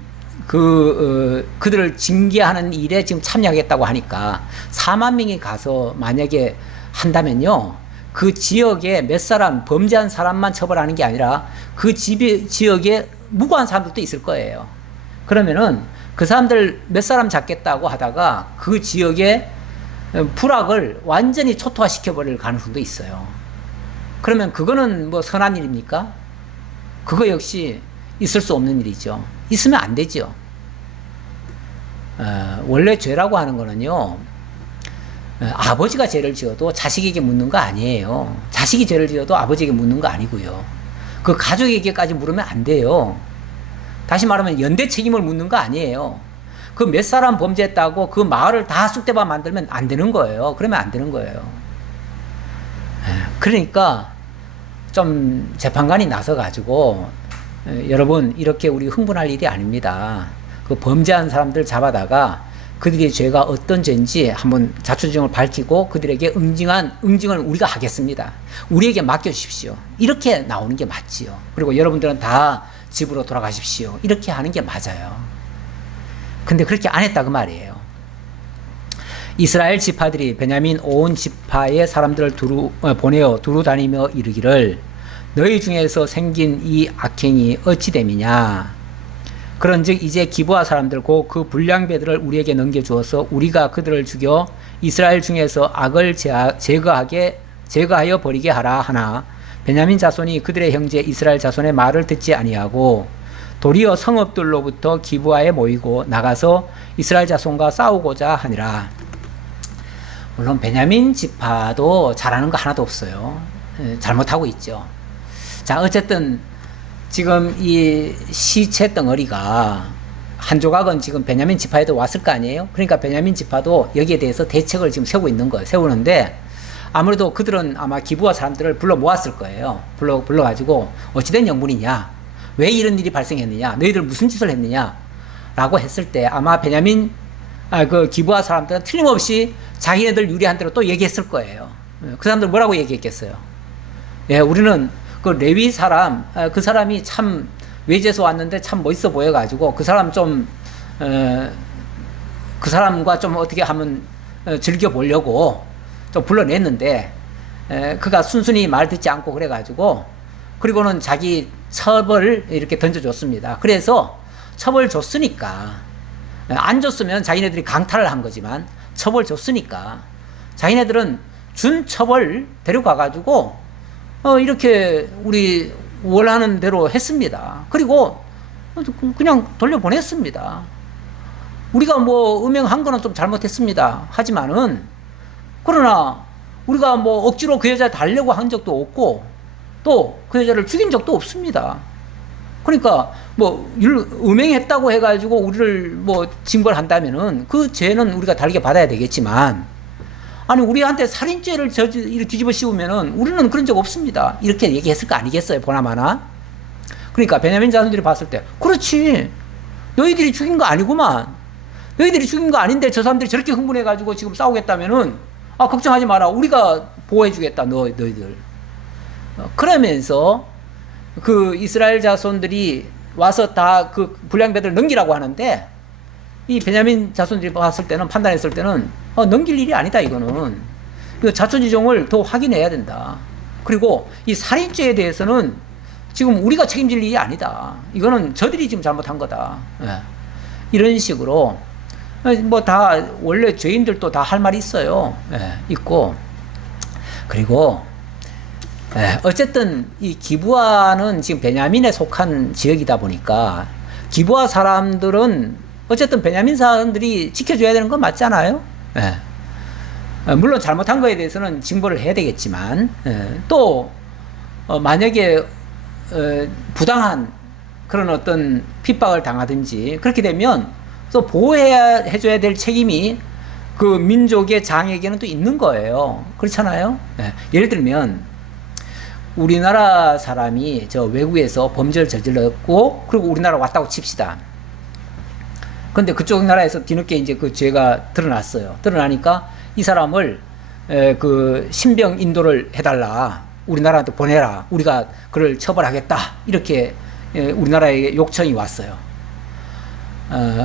그들을 징계하는 일에 지금 참여하겠다고 하니까 4만 명이 가서 만약에 한다면요. 그 지역에 몇 사람, 범죄한 사람만 처벌하는 게 아니라 그 지역에 무고한 사람들도 있을 거예요. 그러면은 그 사람들 몇 사람 잡겠다고 하다가 그 지역의 불악을 완전히 초토화시켜버릴 가능성도 있어요. 그러면 그거는 뭐 선한 일입니까? 그거 역시 있을 수 없는 일이죠. 있으면 안 되죠. 원래 죄라고 하는 거는요, 아버지가 죄를 지어도 자식에게 묻는 거 아니에요. 자식이 죄를 지어도 아버지에게 묻는 거 아니고요. 그 가족에게까지 물으면 안 돼요. 다시 말하면 연대 책임을 묻는 거 아니에요. 그 몇 사람 범죄했다고 그 마을을 다 쑥대밭 만들면 안 되는 거예요. 그러면 안 되는 거예요. 그러니까 좀 재판관이 나서 가지고 여러분 이렇게 우리 흥분할 일이 아닙니다. 그 범죄한 사람들 잡아다가 그들의 죄가 어떤 죄인지 한번 자초지종을 밝히고 그들에게 응징을 우리가 하겠습니다. 우리에게 맡겨주십시오. 이렇게 나오는 게 맞지요. 그리고 여러분들은 다 집으로 돌아가십시오. 이렇게 하는 게 맞아요. 근데 그렇게 안 했다 그 말이에요. 이스라엘 지파들이 베냐민 온 지파의 사람들을 보내어 두루 다니며 이르기를 너희 중에서 생긴 이 악행이 어찌 됨이냐. 그런즉 이제 기브아 사람들 곧 그 불량배들을 우리에게 넘겨주어서 우리가 그들을 죽여 이스라엘 중에서 악을 제거하여 버리게 하라 하나 베냐민 자손이 그들의 형제 이스라엘 자손의 말을 듣지 아니하고 도리어 성읍들로부터 기브아에 모이고 나가서 이스라엘 자손과 싸우고자 하니라. 물론 베냐민 지파도 잘하는 거 하나도 없어요. 잘못하고 있죠. 자, 어쨌든 지금 이 시체 덩어리가 한 조각은 지금 베냐민 지파에도 왔을 거 아니에요? 그러니까 베냐민 지파도 여기에 대해서 대책을 지금 세우고 있는 거예요. 세우는데 아무래도 그들은 아마 기브아 사람들을 불러 모았을 거예요. 불러가지고 어찌된 영문이냐? 왜 이런 일이 발생했느냐? 너희들 무슨 짓을 했느냐? 라고 했을 때 아마 베냐민 그 기브아 사람들은 틀림없이 자기네들 유리한 대로 또 얘기했을 거예요. 그 사람들 뭐라고 얘기했겠어요? 예, 우리는 그 레위 사람, 그 사람이 참 외지에서 왔는데 참 멋있어 보여가지고 그 사람 좀, 그 사람과 좀 어떻게 하면 즐겨보려고 좀 불러냈는데, 그가 순순히 말 듣지 않고 그래가지고, 그리고는 자기 첩을 이렇게 던져줬습니다. 그래서 첩을 줬으니까, 안 줬으면 자기네들이 강탈을 한 거지만, 첩을 줬으니까, 자기네들은 준 첩을 데려가가지고 이렇게 우리 원하는 대로 했습니다. 그리고 그냥 돌려보냈습니다. 우리가 뭐 음행한 거는 좀 잘못했습니다. 하지만은 그러나 우리가 뭐 억지로 그 여자 달려고 한 적도 없고 또 그 여자를 죽인 적도 없습니다. 그러니까 뭐 음행했다고 해가지고 우리를 뭐 징벌한다면은 그 죄는 우리가 다르게 받아야 되겠지만, 아니 우리한테 살인죄를 뒤집어 씌우면은 우리는 그런 적 없습니다, 이렇게 얘기했을 거 아니겠어요, 보나마나. 그러니까 베냐민 자손들이 봤을 때, 그렇지, 너희들이 죽인 거 아니구만, 너희들이 죽인 거 아닌데 저 사람들이 저렇게 흥분해가지고 지금 싸우겠다면은 걱정하지 마라, 우리가 보호해주겠다, 너희들. 그러면서 그 이스라엘 자손들이 와서 다 그 불량배들을 넘기라고 하는데, 이 베냐민 자손들이 봤을 때는, 판단했을 때는 넘길 일이 아니다, 이거는. 자초지종을 더 확인해야 된다. 그리고 이 살인죄에 대해서는 지금 우리가 책임질 일이 아니다, 이거는 저들이 지금 잘못한 거다. 이런 식으로 뭐 다 원래 죄인들도 다 할 말이 있어요. 있고, 그리고 어쨌든 이 기브아는 지금 베냐민에 속한 지역이다 보니까 기브아 사람들은 어쨌든 베냐민 사람들이 지켜줘야 되는 건 맞잖아요. 물론 잘못한 거에 대해서는 징벌을 해야 되겠지만, 또 만약에 부당한 그런 어떤 핍박을 당하든지 그렇게 되면 또 해줘야 될 책임이 그 민족의 장에게는 또 있는 거예요. 그렇잖아요. 예를 들면 우리나라 사람이 저 외국에서 범죄를 저질렀고, 그리고 우리나라 왔다고 칩시다. 근데 그쪽 나라에서 뒤늦게 이제 그 죄가 드러났어요. 드러나니까 이 사람을 그 신병 인도를 해달라, 우리나라한테 보내라, 우리가 그를 처벌하겠다, 이렇게 우리나라에 요청이 왔어요.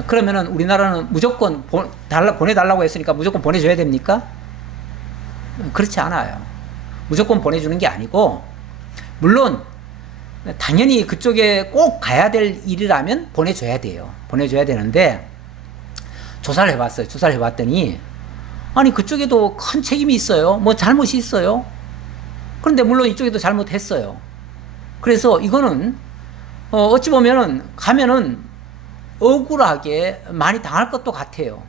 그러면은 우리나라는 무조건 보내달라고 했으니까 무조건 보내줘야 됩니까? 그렇지 않아요. 무조건 보내주는 게 아니고, 물론 당연히 그쪽에 꼭 가야 될 일이라면 보내줘야 돼요. 보내줘야 되는데, 조사를 해봤어요. 조사를 해봤더니 아니 그쪽에도 큰 책임이 있어요. 뭐 잘못이 있어요. 그런데 물론 이쪽에도 잘못했어요. 그래서 이거는 어찌 보면은 가면은 억울하게 많이 당할 것도 같아요.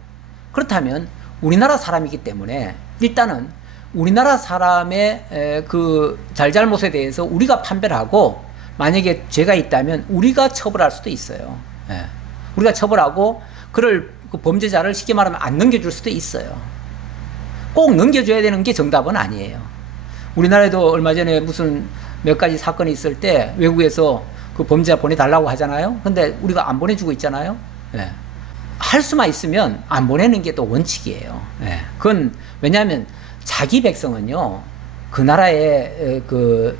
그렇다면 우리나라 사람이기 때문에 일단은 우리나라 사람의 그 잘잘못에 대해서 우리가 판별을 하고, 만약에 죄가 있다면 우리가 처벌할 수도 있어요. 우리가 처벌하고 그를 그 범죄자를 쉽게 말하면 안 넘겨줄 수도 있어요. 꼭 넘겨줘야 되는 게 정답은 아니에요. 우리나라에도 얼마 전에 무슨 몇 가지 사건이 있을 때 외국에서 그 범죄자 보내달라고 하잖아요. 근데 우리가 안 보내주고 있잖아요. 할 수만 있으면 안 보내는 게 또 원칙이에요. 그건 왜냐하면 자기 백성은요, 그 나라의 그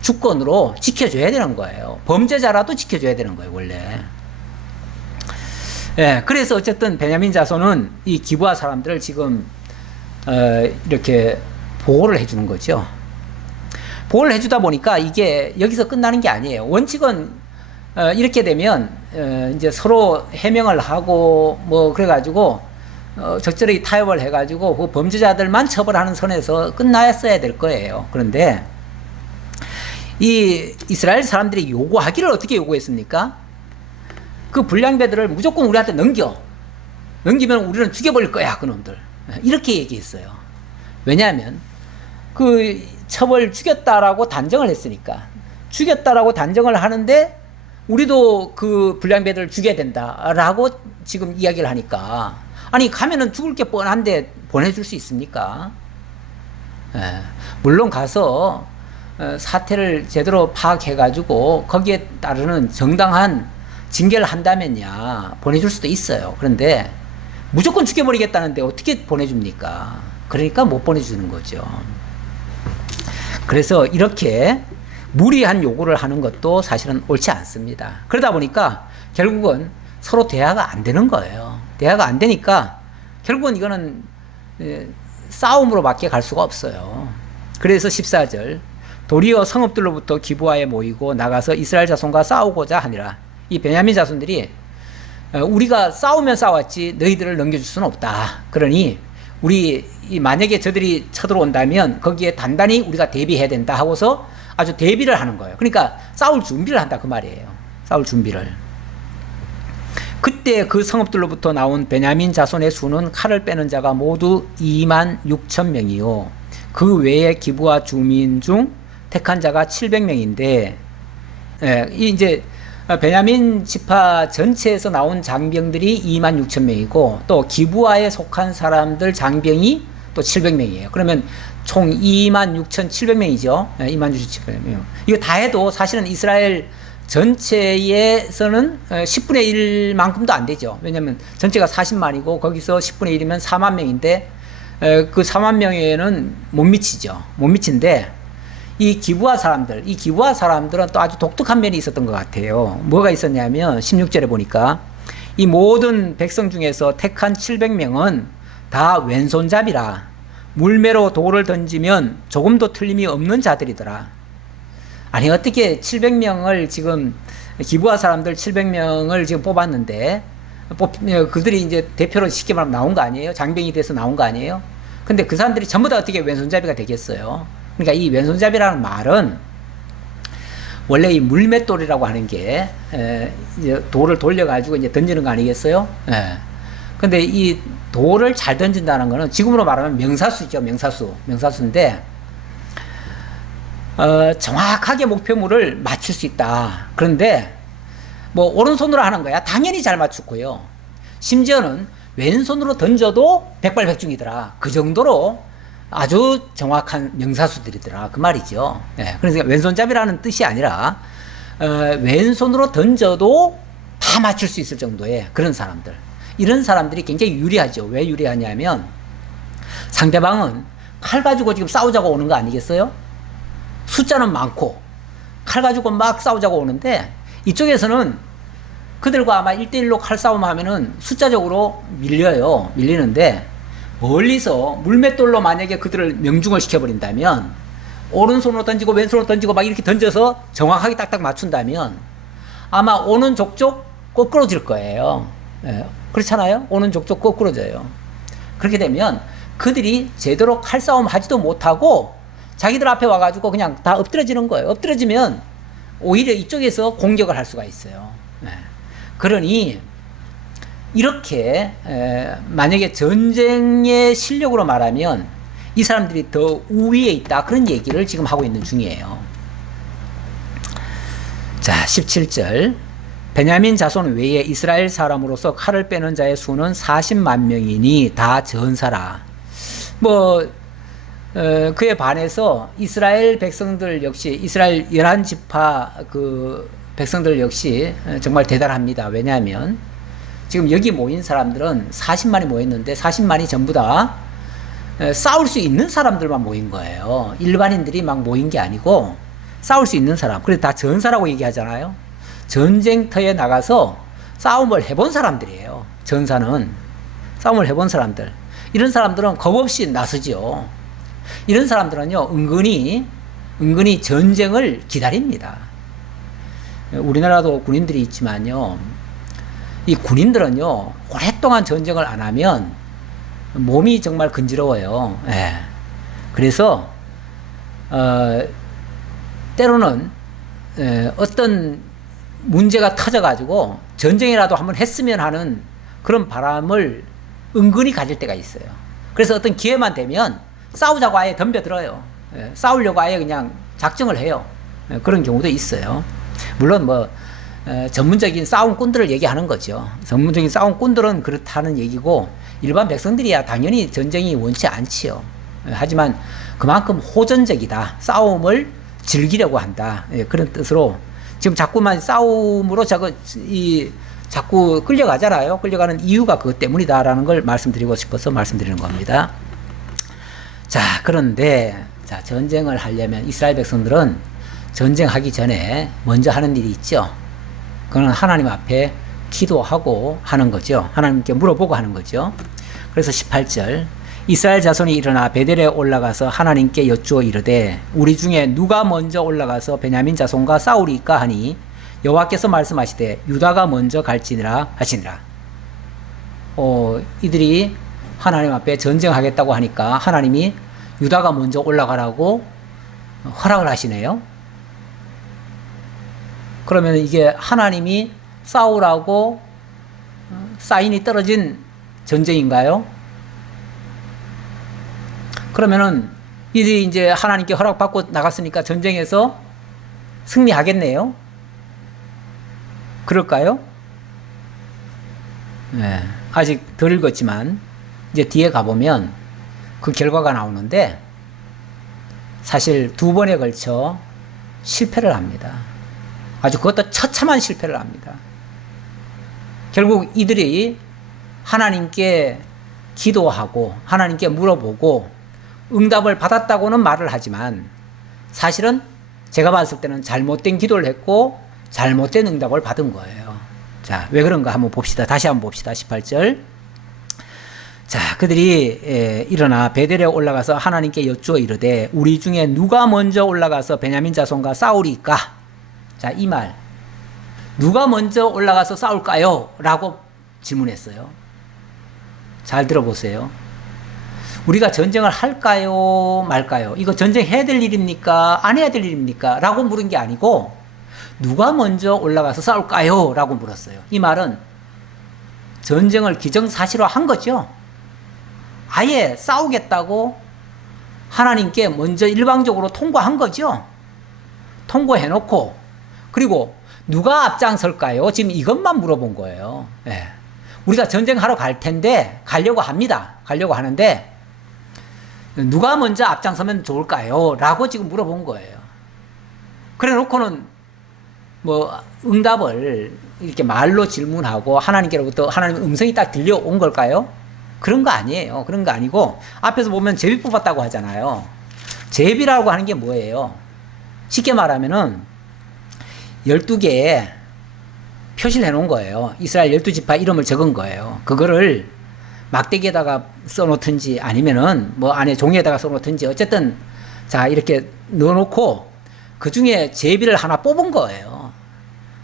주권으로 지켜줘야 되는 거예요. 범죄자라도 지켜줘야 되는 거예요, 원래. 그래서 어쨌든 베냐민 자손은 이 기브아 사람들을 지금 이렇게 보호를 해주는 거죠. 보호를 해주다 보니까 이게 여기서 끝나는 게 아니에요. 원칙은 이렇게 되면 이제 서로 해명을 하고 뭐 그래가지고 적절하게 타협을 해가지고 그 범죄자들만 처벌하는 선에서 끝났어야 될 거예요. 그런데 이 이스라엘 사람들이 요구하기를 어떻게 요구했습니까? 그 불량배들을 무조건 우리한테 넘기면 우리는 죽여버릴 거야, 그놈들. 이렇게 얘기했어요. 왜냐하면 그 첩을 죽였다라고 단정을 했으니까. 죽였다라고 단정을 하는데 우리도 그 불량배들을 죽여야 된다라고 지금 이야기를 하니까, 아니 가면은 죽을 게 뻔한데 보내줄 수 있습니까? 물론 가서 사태를 제대로 파악해가지고 거기에 따르는 정당한 징계를 한다면야 보내줄 수도 있어요. 그런데 무조건 죽여버리겠다는데 어떻게 보내줍니까? 그러니까 못 보내주는 거죠. 그래서 이렇게 무리한 요구를 하는 것도 사실은 옳지 않습니다. 그러다 보니까 결국은 서로 대화가 안 되는 거예요. 대화가 안 되니까 결국은 이거는 싸움으로밖에 갈 수가 없어요. 그래서 14절, 도리어 성읍들로부터 기브아에 모이고 나가서 이스라엘 자손과 싸우고자 하니라. 이 베냐민 자손들이 우리가 싸우면 싸웠지 너희들을 넘겨줄 수는 없다. 그러니 만약에 저들이 쳐들어온다면 거기에 단단히 우리가 대비해야 된다 하고서 아주 대비를 하는 거예요. 그러니까 싸울 준비를 한다 그 말이에요. 싸울 준비를. 그때 그 성읍들로부터 나온 베냐민 자손의 수는 칼을 빼는 자가 모두 2만 6천 명이요. 그 외에 기브아 주민 중 택한 자가 700명인데, 이제 베냐민 지파 전체에서 나온 장병들이 2만 6천 명이고 또 기브아에 속한 사람들 장병이 또 700명이에요. 그러면 총 2만 6,700명이죠. 2만 6,700명. 이거 다 해도 사실은 이스라엘 전체에서는 10분의 1만큼도 안 되죠. 왜냐하면 전체가 40만이고 거기서 10분의 1이면 4만 명인데 그 4만 명에는 못 미치죠. 못 미친데 이 기브아 사람들은 또 아주 독특한 면이 있었던 것 같아요. 뭐가 있었냐면 16절에 보니까 이 모든 백성 중에서 택한 700명은 다 왼손잡이라 물매로 돌을 던지면 조금도 틀림이 없는 자들이더라. 아니 어떻게 700명을 지금 기브아 사람들 700명을 지금 뽑았는데 그들이 이제 대표로 쉽게 말하면 나온 거 아니에요? 장병이 돼서 나온 거 아니에요? 근데 그 사람들이 전부 다 어떻게 왼손잡이가 되겠어요? 그러니까 이 왼손잡이라는 말은 원래 이 물맷돌이라고 하는 게 이제 돌을 돌려가지고 이제 던지는 거 아니겠어요? 근데 이 돌을 잘 던진다는 거는 지금으로 말하면 명사수죠. 명사수인데 정확하게 목표물을 맞출 수 있다. 그런데 뭐 오른손으로 하는 거야. 당연히 잘 맞추고요. 심지어는 왼손으로 던져도 백발백중이더라. 그 정도로 아주 정확한 명사수들이더라. 그 말이죠. 그래서 왼손잡이라는 뜻이 아니라 왼손으로 던져도 다 맞출 수 있을 정도의 그런 사람들. 이런 사람들이 굉장히 유리하죠. 왜 유리하냐면 상대방은 칼 가지고 지금 싸우자고 오는 거 아니겠어요? 숫자는 많고 칼 가지고 막 싸우자고 오는데 이쪽에서는 그들과 아마 1대1로 칼싸움 하면은 숫자적으로 밀리는데 멀리서 물맷돌로 만약에 그들을 명중을 시켜버린다면 오른손으로 던지고 왼손으로 던지고 막 이렇게 던져서 정확하게 딱딱 맞춘다면 아마 오는 족족 거꾸러질 거예요. 그렇잖아요? 오는 족족 거꾸러져요. 그렇게 되면 그들이 제대로 칼싸움 하지도 못하고 자기들 앞에 와가지고 그냥 다 엎드려지는 거예요. 엎드려지면 오히려 이쪽에서 공격을 할 수가 있어요. 그러니 이렇게 만약에 전쟁의 실력으로 말하면 이 사람들이 더 우위에 있다. 그런 얘기를 지금 하고 있는 중이에요. 자, 17절. 베냐민 자손 외에 이스라엘 사람으로서 칼을 빼는 자의 수는 40만 명이니 다 전사라. 그에 반해서 이스라엘 백성들 역시 이스라엘 11지파 그 백성들 역시 정말 대단합니다. 왜냐하면 지금 여기 모인 사람들은 40만이 모였는데 40만이 전부 다 싸울 수 있는 사람들만 모인 거예요. 일반인들이 막 모인 게 아니고 싸울 수 있는 사람. 그래서 다 전사라고 얘기하잖아요. 전쟁터에 나가서 싸움을 해본 사람들이에요. 전사는 싸움을 해본 사람들. 이런 사람들은 겁없이 나서죠. 이런 사람들은요 은근히 전쟁을 기다립니다. 우리나라도 군인들이 있지만요 이 군인들은요 오랫동안 전쟁을 안 하면 몸이 정말 근지러워요. 그래서 때로는 어떤 문제가 터져가지고 전쟁이라도 한번 했으면 하는 그런 바람을 은근히 가질 때가 있어요. 그래서 어떤 기회만 되면 싸우자고 아예 덤벼들어요. 싸우려고 아예 그냥 작정을 해요. 그런 경우도 있어요. 물론 전문적인 싸움꾼들을 얘기하는 거죠. 전문적인 싸움꾼들은 그렇다는 얘기고 일반 백성들이야 당연히 전쟁이 원치 않지요. 하지만 그만큼 호전적이다. 싸움을 즐기려고 한다. 그런 뜻으로 지금 자꾸만 싸움으로 자꾸 끌려가잖아요. 끌려가는 이유가 그것 때문이다라는 걸 말씀드리고 싶어서 말씀드리는 겁니다. 자, 그런데 전쟁을 하려면 이스라엘 백성들은 전쟁하기 전에 먼저 하는 일이 있죠. 그거는 하나님 앞에 기도하고 하는 거죠. 하나님께 물어보고 하는 거죠. 그래서 18절 이스라엘 자손이 일어나 베델에 올라가서 하나님께 여쭈어 이르되 우리 중에 누가 먼저 올라가서 베냐민 자손과 싸우리까 하니 여호와께서 말씀하시되 유다가 먼저 갈지니라 하시니라. 이들이 하나님 앞에 전쟁하겠다고 하니까 하나님이 유다가 먼저 올라가라고 허락을 하시네요. 그러면 이게 하나님이 싸우라고 사인이 떨어진 전쟁인가요? 그러면은 이들이 이제 하나님께 허락받고 나갔으니까 전쟁에서 승리하겠네요? 그럴까요? 네, 아직 덜 읽었지만 이제 뒤에 가보면 그 결과가 나오는데 사실 2번에 걸쳐 실패를 합니다. 아주 그것도 처참한 실패를 합니다. 결국 이들이 하나님께 기도하고 하나님께 물어보고 응답을 받았다고는 말을 하지만 사실은 제가 봤을 때는 잘못된 기도를 했고 잘못된 응답을 받은 거예요. 자, 왜 그런가 한번 봅시다. 다시 한번 봅시다. 18절. 자, 그들이 일어나 베델에 올라가서 하나님께 여쭈어 이르되 우리 중에 누가 먼저 올라가서 베냐민 자손과 싸우리까? 자, 이 말. 누가 먼저 올라가서 싸울까요? 라고 질문했어요. 잘 들어보세요. 우리가 전쟁을 할까요? 말까요? 이거 전쟁해야 될 일입니까? 안 해야 될 일입니까? 라고 물은 게 아니고 누가 먼저 올라가서 싸울까요? 라고 물었어요. 이 말은 전쟁을 기정사실화한 거죠. 아예 싸우겠다고 하나님께 먼저 일방적으로 통보한 거죠. 통보해놓고 그리고 누가 앞장설까요? 지금 이것만 물어본 거예요. 예. 우리가 전쟁하러 갈 텐데 가려고 합니다. 가려고 하는데 누가 먼저 앞장서면 좋을까요? 라고 지금 물어본 거예요. 그래 놓고는 뭐 응답을 이렇게 말로 질문하고 하나님께로부터 하나님의 음성이 딱 들려온 걸까요? 그런 거 아니에요. 그런 거 아니고 앞에서 보면 제비 뽑았다고 하잖아요. 제비라고 하는 게 뭐예요? 쉽게 말하면은 12개의 표시를 해놓은 거예요. 이스라엘 12지파 이름을 적은 거예요. 그거를 막대기에다가 써놓든지 아니면은 뭐 안에 종이에다가 써놓든지 어쨌든 자 이렇게 넣어놓고 그 중에 제비를 하나 뽑은 거예요.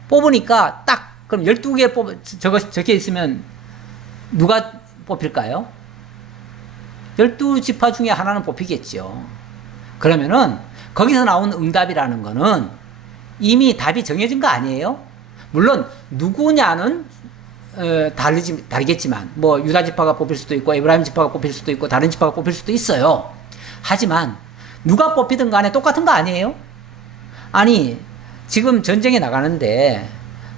뽑으니까 딱 그럼 12개 적혀 있으면 누가 뽑힐까요? 12지파 중에 하나는 뽑히겠죠. 그러면은 거기서 나온 응답이라는 거는 이미 답이 정해진 거 아니에요? 물론 누구냐는 다르겠지만 뭐 유다 지파가 뽑힐 수도 있고 에브라임 지파가 뽑힐 수도 있고 다른 지파가 뽑힐 수도 있어요. 하지만 누가 뽑히든 간에 똑같은 거 아니에요? 아니 지금 전쟁에 나가는데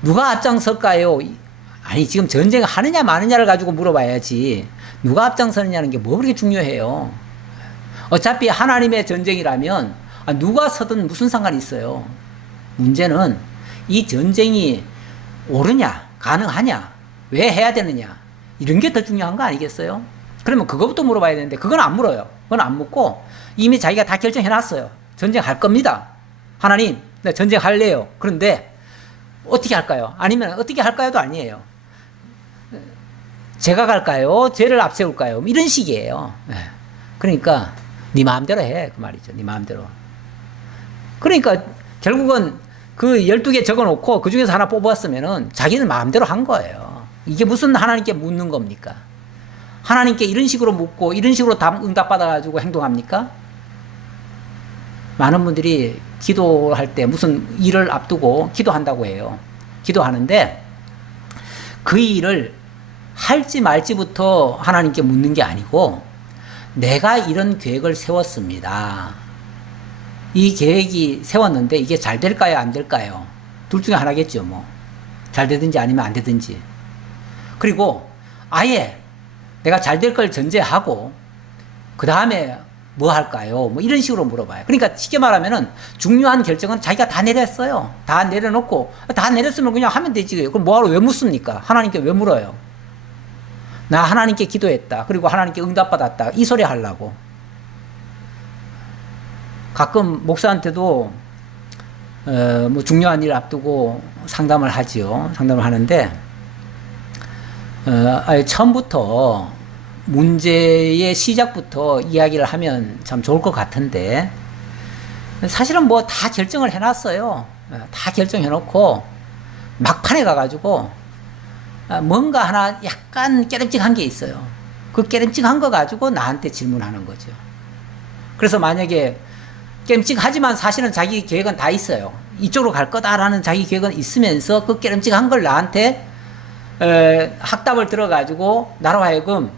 누가 앞장설까요? 아니 지금 전쟁하느냐 마느냐를 가지고 물어봐야지 누가 앞장서느냐는 게 뭐 그렇게 중요해요. 어차피 하나님의 전쟁이라면 누가 서든 무슨 상관이 있어요. 문제는 이 전쟁이 옳으냐 가능하냐 왜 해야 되느냐 이런 게 더 중요한 거 아니겠어요? 그러면 그거부터 물어봐야 되는데 그건 안 물어요. 그건 안 묻고 이미 자기가 다 결정해놨어요. 전쟁할 겁니다. 하나님 나 전쟁할래요. 그런데 어떻게 할까요? 아니면 어떻게 할까요도 아니에요. 제가 갈까요? 죄를 앞세울까요? 이런 식이에요. 그러니까 네 마음대로 해 그 말이죠. 네 마음대로. 그러니까 결국은 그 12개 적어놓고 그 중에서 하나 뽑았으면은 자기는 마음대로 한 거예요. 이게 무슨 하나님께 묻는 겁니까? 하나님께 이런 식으로 묻고 이런 식으로 응답받아가지고 행동합니까? 많은 분들이 기도할 때 무슨 일을 앞두고 기도한다고 해요. 기도하는데 그 일을 할지 말지부터 하나님께 묻는 게 아니고 내가 이런 계획을 세웠습니다. 이 계획이 세웠는데 이게 잘 될까요? 안 될까요? 둘 중에 하나겠죠. 뭐. 잘 되든지 아니면 안 되든지. 그리고 아예 내가 잘 될 걸 전제하고 그 다음에 뭐 할까요? 뭐 이런 식으로 물어봐요. 그러니까 쉽게 말하면은 중요한 결정은 자기가 다 내렸어요. 다 내려놓고 다 내렸으면 그냥 하면 되지. 그럼 뭐하러 왜 묻습니까? 하나님께 왜 물어요? 나 하나님께 기도했다. 그리고 하나님께 응답받았다. 이 소리 하려고. 가끔 목사한테도 뭐 중요한 일 앞두고 상담을 하지요. 상담을 하는데 처음부터 문제의 시작부터 이야기를 하면 참 좋을 것 같은데 사실은 뭐 다 결정을 해놨어요. 다 결정해놓고 막판에 가가지고 뭔가 하나 약간 깨름직한 게 있어요. 그 깨름직한 거 가지고 나한테 질문하는 거죠. 그래서 만약에 깨름직하지만 사실은 자기 계획은 다 있어요. 이쪽으로 갈 거다라는 자기 계획은 있으면서 그 깨름직한 걸 나한테 학답을 들어가지고 나로 하여금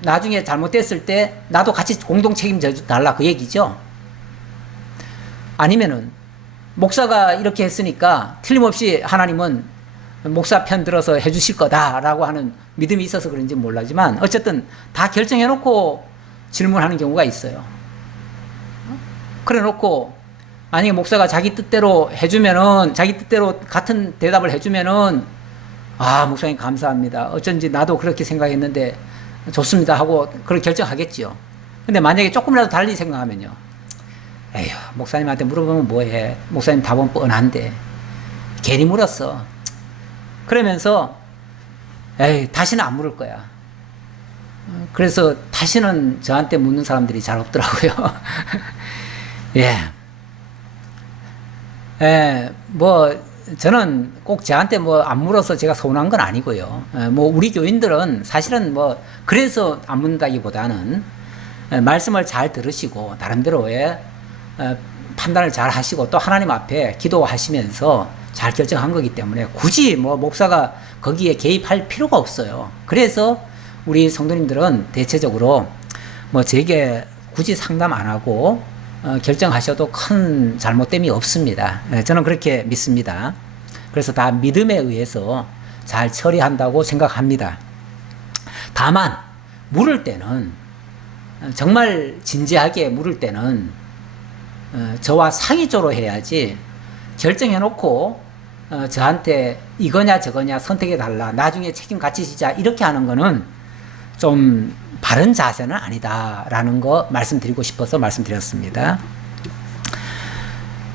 나중에 잘못됐을 때 나도 같이 공동 책임져 달라 그 얘기죠. 아니면은 목사가 이렇게 했으니까 틀림없이 하나님은 목사 편 들어서 해주실 거다라고 하는 믿음이 있어서 그런지 몰라지만 어쨌든 다 결정해놓고 질문하는 경우가 있어요. 그래 놓고 만약에 목사가 자기 뜻대로 해주면은 자기 뜻대로 같은 대답을 해주면은 아 목사님 감사합니다. 어쩐지 나도 그렇게 생각했는데 좋습니다 하고 그렇게 결정하겠지요. 근데 만약에 조금이라도 달리 생각하면요. 에휴 목사님한테 물어보면 뭐해. 목사님 답은 뻔한데 괜히 물었어. 그러면서 에이 다시는 안 물을 거야. 그래서 다시는 저한테 묻는 사람들이 잘 없더라고요. 뭐 저는 꼭 저한테 뭐 안 물어서 제가 서운한 건 아니고요. 뭐 우리 교인들은 사실은 뭐 그래서 안 묻는다기보다는 말씀을 잘 들으시고 나름대로의 판단을 잘 하시고 또 하나님 앞에 기도하시면서 잘 결정한 거기 때문에 굳이 뭐 목사가 거기에 개입할 필요가 없어요. 그래서 우리 성도님들은 대체적으로 뭐 제게 굳이 상담 안 하고 결정하셔도 큰 잘못됨이 없습니다. 저는 그렇게 믿습니다. 그래서 다 믿음에 의해서 잘 처리한다고 생각합니다. 다만 물을 때는 정말 진지하게 물을 때는 저와 상의적으로 해야지 결정해놓고 저한테 이거냐 저거냐 선택해달라 나중에 책임 같이 지자 이렇게 하는 거는 좀 바른 자세는 아니다라는 거 말씀드리고 싶어서 말씀드렸습니다.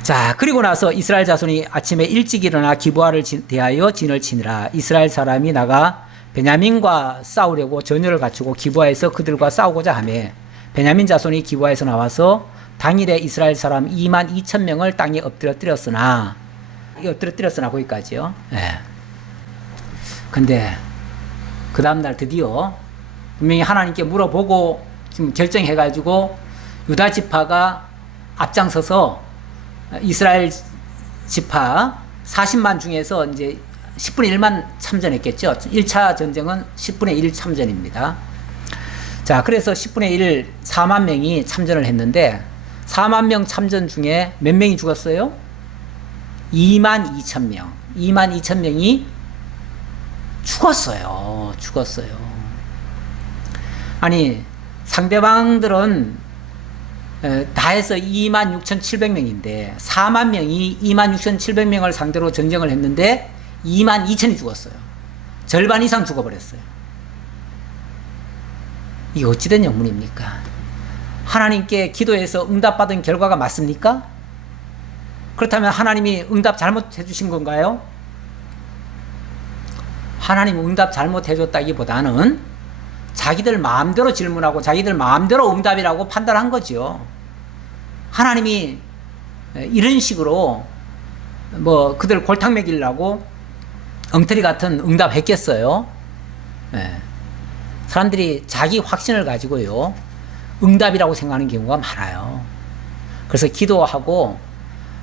자, 그리고 나서 이스라엘 자손이 아침에 일찍 일어나 기브아를 대하여 진을 치니라. 이스라엘 사람이 나가 베냐민과 싸우려고 전열을 갖추고 기브아에서 그들과 싸우고자 하매 베냐민 자손이 기브아에서 나와서 당일에 이스라엘 사람 22,000명을 땅에 엎드렸으나 거기까지요. 예. 근데 그 다음날 드디어 분명히 하나님께 물어보고 지금 결정해가지고 유다 지파가 앞장서서 이스라엘 지파 40만 중에서 이제 10분의 1만 참전했겠죠. 1차 전쟁은 10분의 1 참전입니다. 자, 그래서 10분의 1, 4만 명이 참전을 했는데 4만 명 참전 중에 몇 명이 죽었어요? 22,000명. 22,000명이 죽었어요. 아니, 상대방들은 다 해서 26,700명인데 4만 명이 26,700명을 상대로 전쟁을 했는데 22,000이 죽었어요. 절반 이상 죽어버렸어요. 이게 어찌된 영문입니까? 하나님께 기도해서 응답받은 결과가 맞습니까? 그렇다면 하나님이 응답 잘못해 주신 건가요? 하나님 응답 잘못해 줬다기보다는 자기들 마음대로 질문하고 자기들 마음대로 응답이라고 판단한 거죠. 하나님이 이런 식으로 뭐 그들 골탕 먹이려고 엉터리 같은 응답 했겠어요? 사람들이 자기 확신을 가지고요 응답이라고 생각하는 경우가 많아요. 그래서 기도하고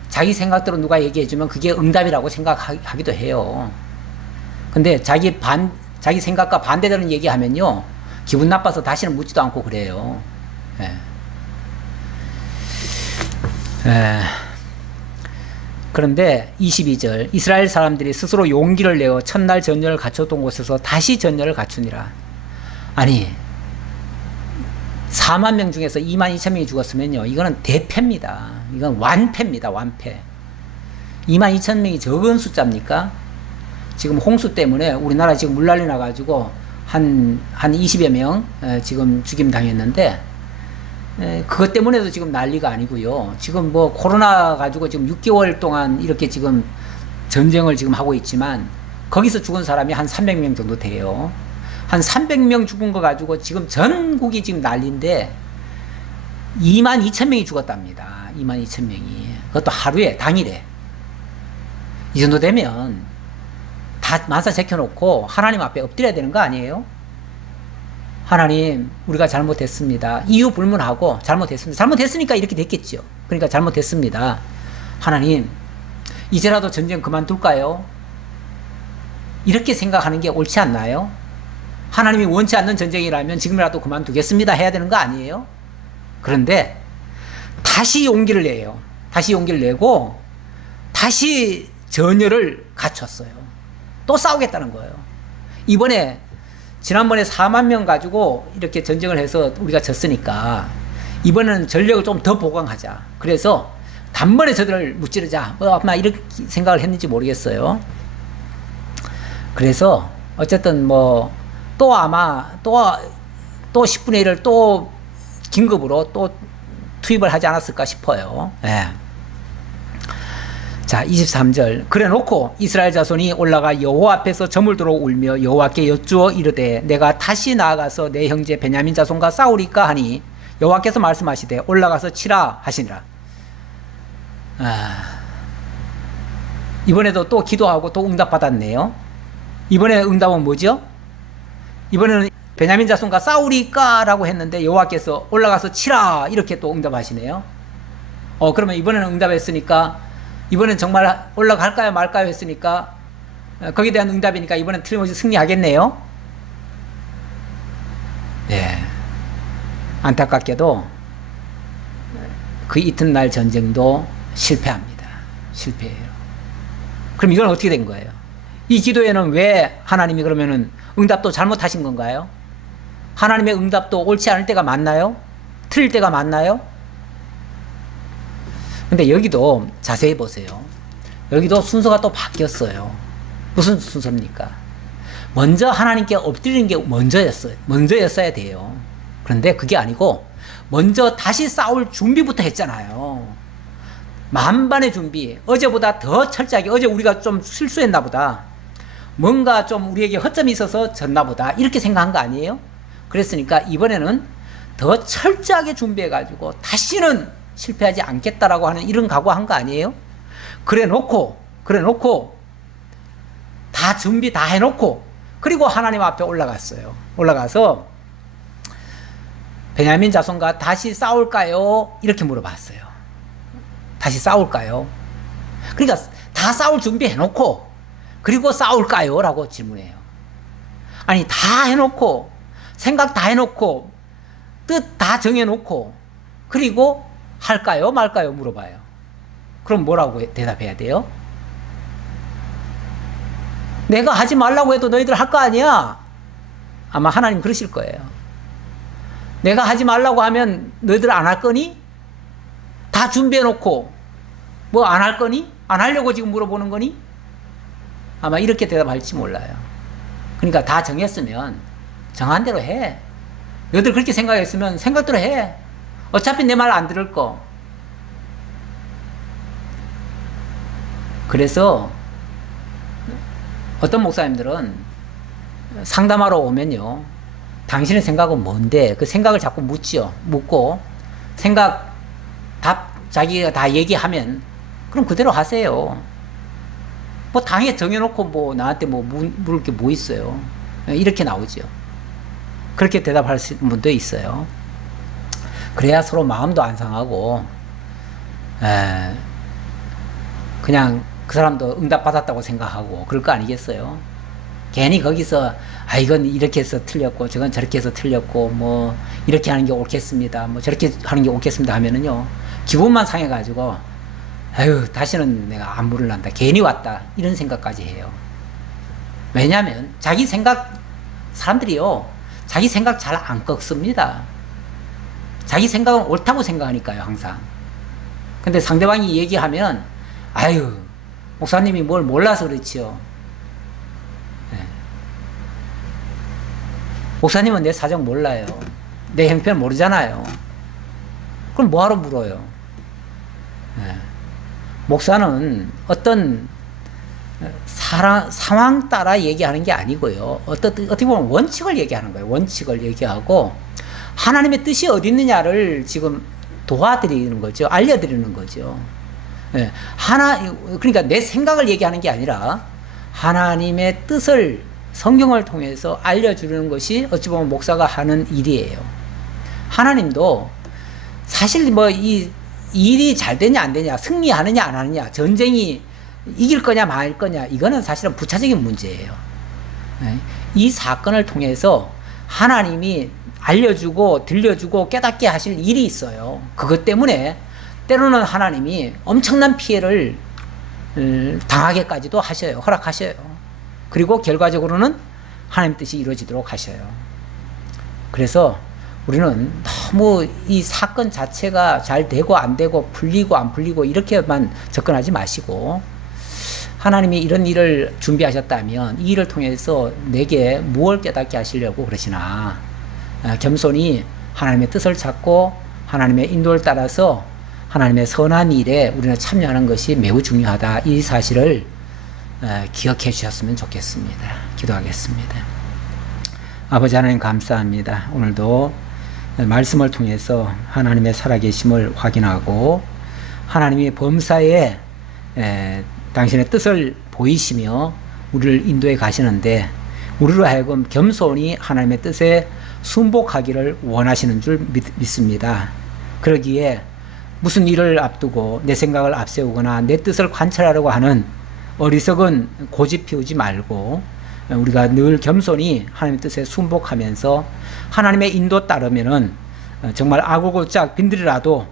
자기 생각대로 누가 얘기해 주면 그게 응답이라고 생각하기도 해요. 근데 자기 생각과 반대되는 얘기하면요 기분 나빠서 다시는 묻지도 않고 그래요. 그런데 22절 이스라엘 사람들이 스스로 용기를 내어 첫날 전열을 갖췄던 곳에서 다시 전열을 갖추니라. 아니 4만 명 중에서 22,000명이 죽었으면요 이거는 대패입니다. 이건 완패입니다. 완패. 22,000명이 적은 숫자입니까? 지금 홍수 때문에 우리나라 지금 물난리 나가지고 한 20여 명 지금 죽임 당했는데 그것 때문에도 지금 난리가 아니고요. 지금 뭐 코로나 가지고 지금 6개월 동안 이렇게 지금 전쟁을 지금 하고 있지만 거기서 죽은 사람이 한 300명 정도 돼요. 한 300명 죽은 거 가지고 지금 전국이 지금 난리인데 22,000명이 죽었답니다. 22,000명이. 그것도 하루에, 당일에. 이 정도 되면 다 만사 제켜놓고 하나님 앞에 엎드려야 되는 거 아니에요? 하나님, 우리가 잘못했습니다. 이유 불문하고 잘못했습니다. 잘못했으니까 이렇게 됐겠죠. 그러니까 잘못했습니다. 하나님, 이제라도 전쟁 그만둘까요? 이렇게 생각하는 게 옳지 않나요? 하나님이 원치 않는 전쟁이라면 지금이라도 그만두겠습니다 해야 되는 거 아니에요? 그런데 다시 용기를 내요. 다시 용기를 내고 다시 전열을 갖췄어요. 또 싸우겠다는 거예요. 이번에 지난번에 4만 명 가지고 이렇게 전쟁을 해서 우리가 졌으니까 이번에는 전력을 좀 더 보강하자. 그래서 단번에 저들을 무찌르자. 아마 이렇게 생각을 했는지 모르겠어요. 그래서 어쨌든 또 아마 또 10분의 1을 또 긴급으로 또 투입을 하지 않았을까 싶어요. 예. 자, 23절. 그래 놓고 이스라엘 자손이 올라가 여호와 앞에서 저물도로 울며 여호와께 여쭈어 이르되 내가 다시 나아가서 내 형제 베냐민 자손과 싸우리까 하니 여호와께서 말씀하시되 올라가서 치라 하시니라. 이번에도 또 기도하고 또 응답 받았네요. 이번에 응답은 뭐죠? 이번에는 베냐민 자손과 싸우리까 라고 했는데 여호와께서 올라가서 치라 이렇게 또 응답하시네요. 그러면 이번에는 응답했으니까 이번엔 정말 올라갈까요 말까요 했으니까 거기에 대한 응답이니까 이번엔 틀림없이 승리하겠네요. 네. 안타깝게도 그 이튿날 전쟁도 실패합니다. 실패해요. 그럼 이건 어떻게 된 거예요? 이 기도에는 왜 하나님이 그러면은 응답도 잘못하신 건가요? 하나님의 응답도 옳지 않을 때가 많나요? 틀릴 때가 많나요? 근데 여기도 자세히 보세요. 여기도 순서가 또 바뀌었어요. 무슨 순서입니까? 먼저 하나님께 엎드리는 게 먼저였어야 돼요. 그런데 그게 아니고 먼저 다시 싸울 준비부터 했잖아요. 만반의 준비. 어제보다 더 철저하게, 어제 우리가 좀 실수했나 보다. 뭔가 좀 우리에게 허점이 있어서 졌나 보다. 이렇게 생각한 거 아니에요? 그랬으니까 이번에는 더 철저하게 준비해가지고 다시는 실패하지 않겠다라고 하는 이런 각오한 거 아니에요? 그래 놓고 다 준비 다 해놓고 그리고 하나님 앞에 올라갔어요. 올라가서 베냐민 자손과 다시 싸울까요? 이렇게 물어봤어요. 다시 싸울까요? 그러니까 다 싸울 준비 해놓고 그리고 싸울까요? 라고 질문해요. 아니 다 해놓고 생각 다 해놓고 뜻 다 정해놓고 그리고 할까요 말까요 물어봐요. 그럼 뭐라고 대답해야 돼요? 내가 하지 말라고 해도 너희들 할 거 아니야? 아마 하나님 그러실 거예요. 내가 하지 말라고 하면 너희들 안 할 거니? 다 준비해놓고 뭐 안 할 거니? 안 하려고 지금 물어보는 거니? 아마 이렇게 대답할지 몰라요. 그러니까 다 정했으면 정한 대로 해. 너희들 그렇게 생각했으면 생각대로 해. 어차피 내 말 안 들을 거. 그래서 어떤 목사님들은 상담하러 오면요, 당신의 생각은 뭔데? 그 생각을 자꾸 묻고 생각 답 자기가 다 얘기하면 그럼 그대로 하세요. 뭐 당에 정해놓고 뭐 나한테 뭐 물을 게 뭐 있어요. 이렇게 나오죠. 그렇게 대답할 수 있는 분도 있어요. 그래야 서로 마음도 안 상하고 그냥 그 사람도 응답받았다고 생각하고 그럴 거 아니겠어요? 괜히 거기서 이건 이렇게 해서 틀렸고 저건 저렇게 해서 틀렸고 뭐 이렇게 하는 게 옳겠습니다. 뭐 저렇게 하는 게 옳겠습니다 하면은요, 기분만 상해가지고 다시는 내가 안 부를란다. 괜히 왔다. 이런 생각까지 해요. 왜냐하면 사람들이요, 자기 생각 잘 안 꺾습니다. 자기 생각은 옳다고 생각하니까요, 항상. 근데 상대방이 얘기하면 목사님이 뭘 몰라서 그렇지요. 네. 목사님은 내 사정 몰라요. 내 형편 모르잖아요. 그럼 뭐하러 물어요? 네. 목사는 어떤 상황 따라 얘기하는 게 아니고요. 어떻게 보면 원칙을 얘기하는 거예요. 원칙을 얘기하고 하나님의 뜻이 어디 있느냐를 지금 도와드리는 거죠. 알려드리는 거죠. 그러니까 내 생각을 얘기하는 게 아니라 하나님의 뜻을 성경을 통해서 알려주는 것이 어찌 보면 목사가 하는 일이에요. 하나님도 사실 뭐 이 일이 잘 되냐 안 되냐, 승리하느냐 안 하느냐, 전쟁이 이길 거냐 말 거냐, 이거는 사실은 부차적인 문제예요. 이 사건을 통해서 하나님이 알려주고 들려주고 깨닫게 하실 일이 있어요. 그것 때문에 때로는 하나님이 엄청난 피해를 당하게까지도 하셔요. 허락하셔요. 그리고 결과적으로는 하나님 뜻이 이루어지도록 하셔요. 그래서 우리는 너무 이 사건 자체가 잘 되고 안 되고 풀리고 안 풀리고 이렇게만 접근하지 마시고, 하나님이 이런 일을 준비하셨다면 이 일을 통해서 내게 무엇을 깨닫게 하시려고 그러시나, 겸손히 하나님의 뜻을 찾고 하나님의 인도를 따라서 하나님의 선한 일에 우리는 참여하는 것이 매우 중요하다. 이 사실을 기억해 주셨으면 좋겠습니다. 기도하겠습니다. 아버지 하나님 감사합니다. 오늘도 말씀을 통해서 하나님의 살아계심을 확인하고 하나님이 범사에 당신의 뜻을 보이시며 우리를 인도해 가시는데, 우리로 하여금 겸손히 하나님의 뜻에 순복하기를 원하시는 줄 믿습니다. 그러기에 무슨 일을 앞두고 내 생각을 앞세우거나 내 뜻을 관찰하려고 하는 어리석은 고집 피우지 말고, 우리가 늘 겸손히 하나님의 뜻에 순복하면서 하나님의 인도 따르면은 정말 아고고짝 빈들이라도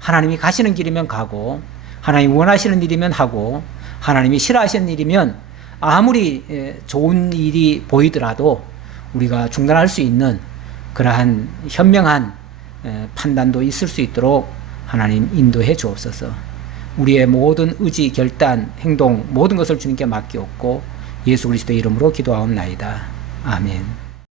하나님이 가시는 길이면 가고, 하나님이 원하시는 일이면 하고, 하나님이 싫어하시는 일이면 아무리 좋은 일이 보이더라도 우리가 중단할 수 있는 그러한 현명한 판단도 있을 수 있도록 하나님 인도해 주옵소서. 우리의 모든 의지, 결단, 행동 모든 것을 주님께 맡기옵고 예수 그리스도의 이름으로 기도하옵나이다. 아멘.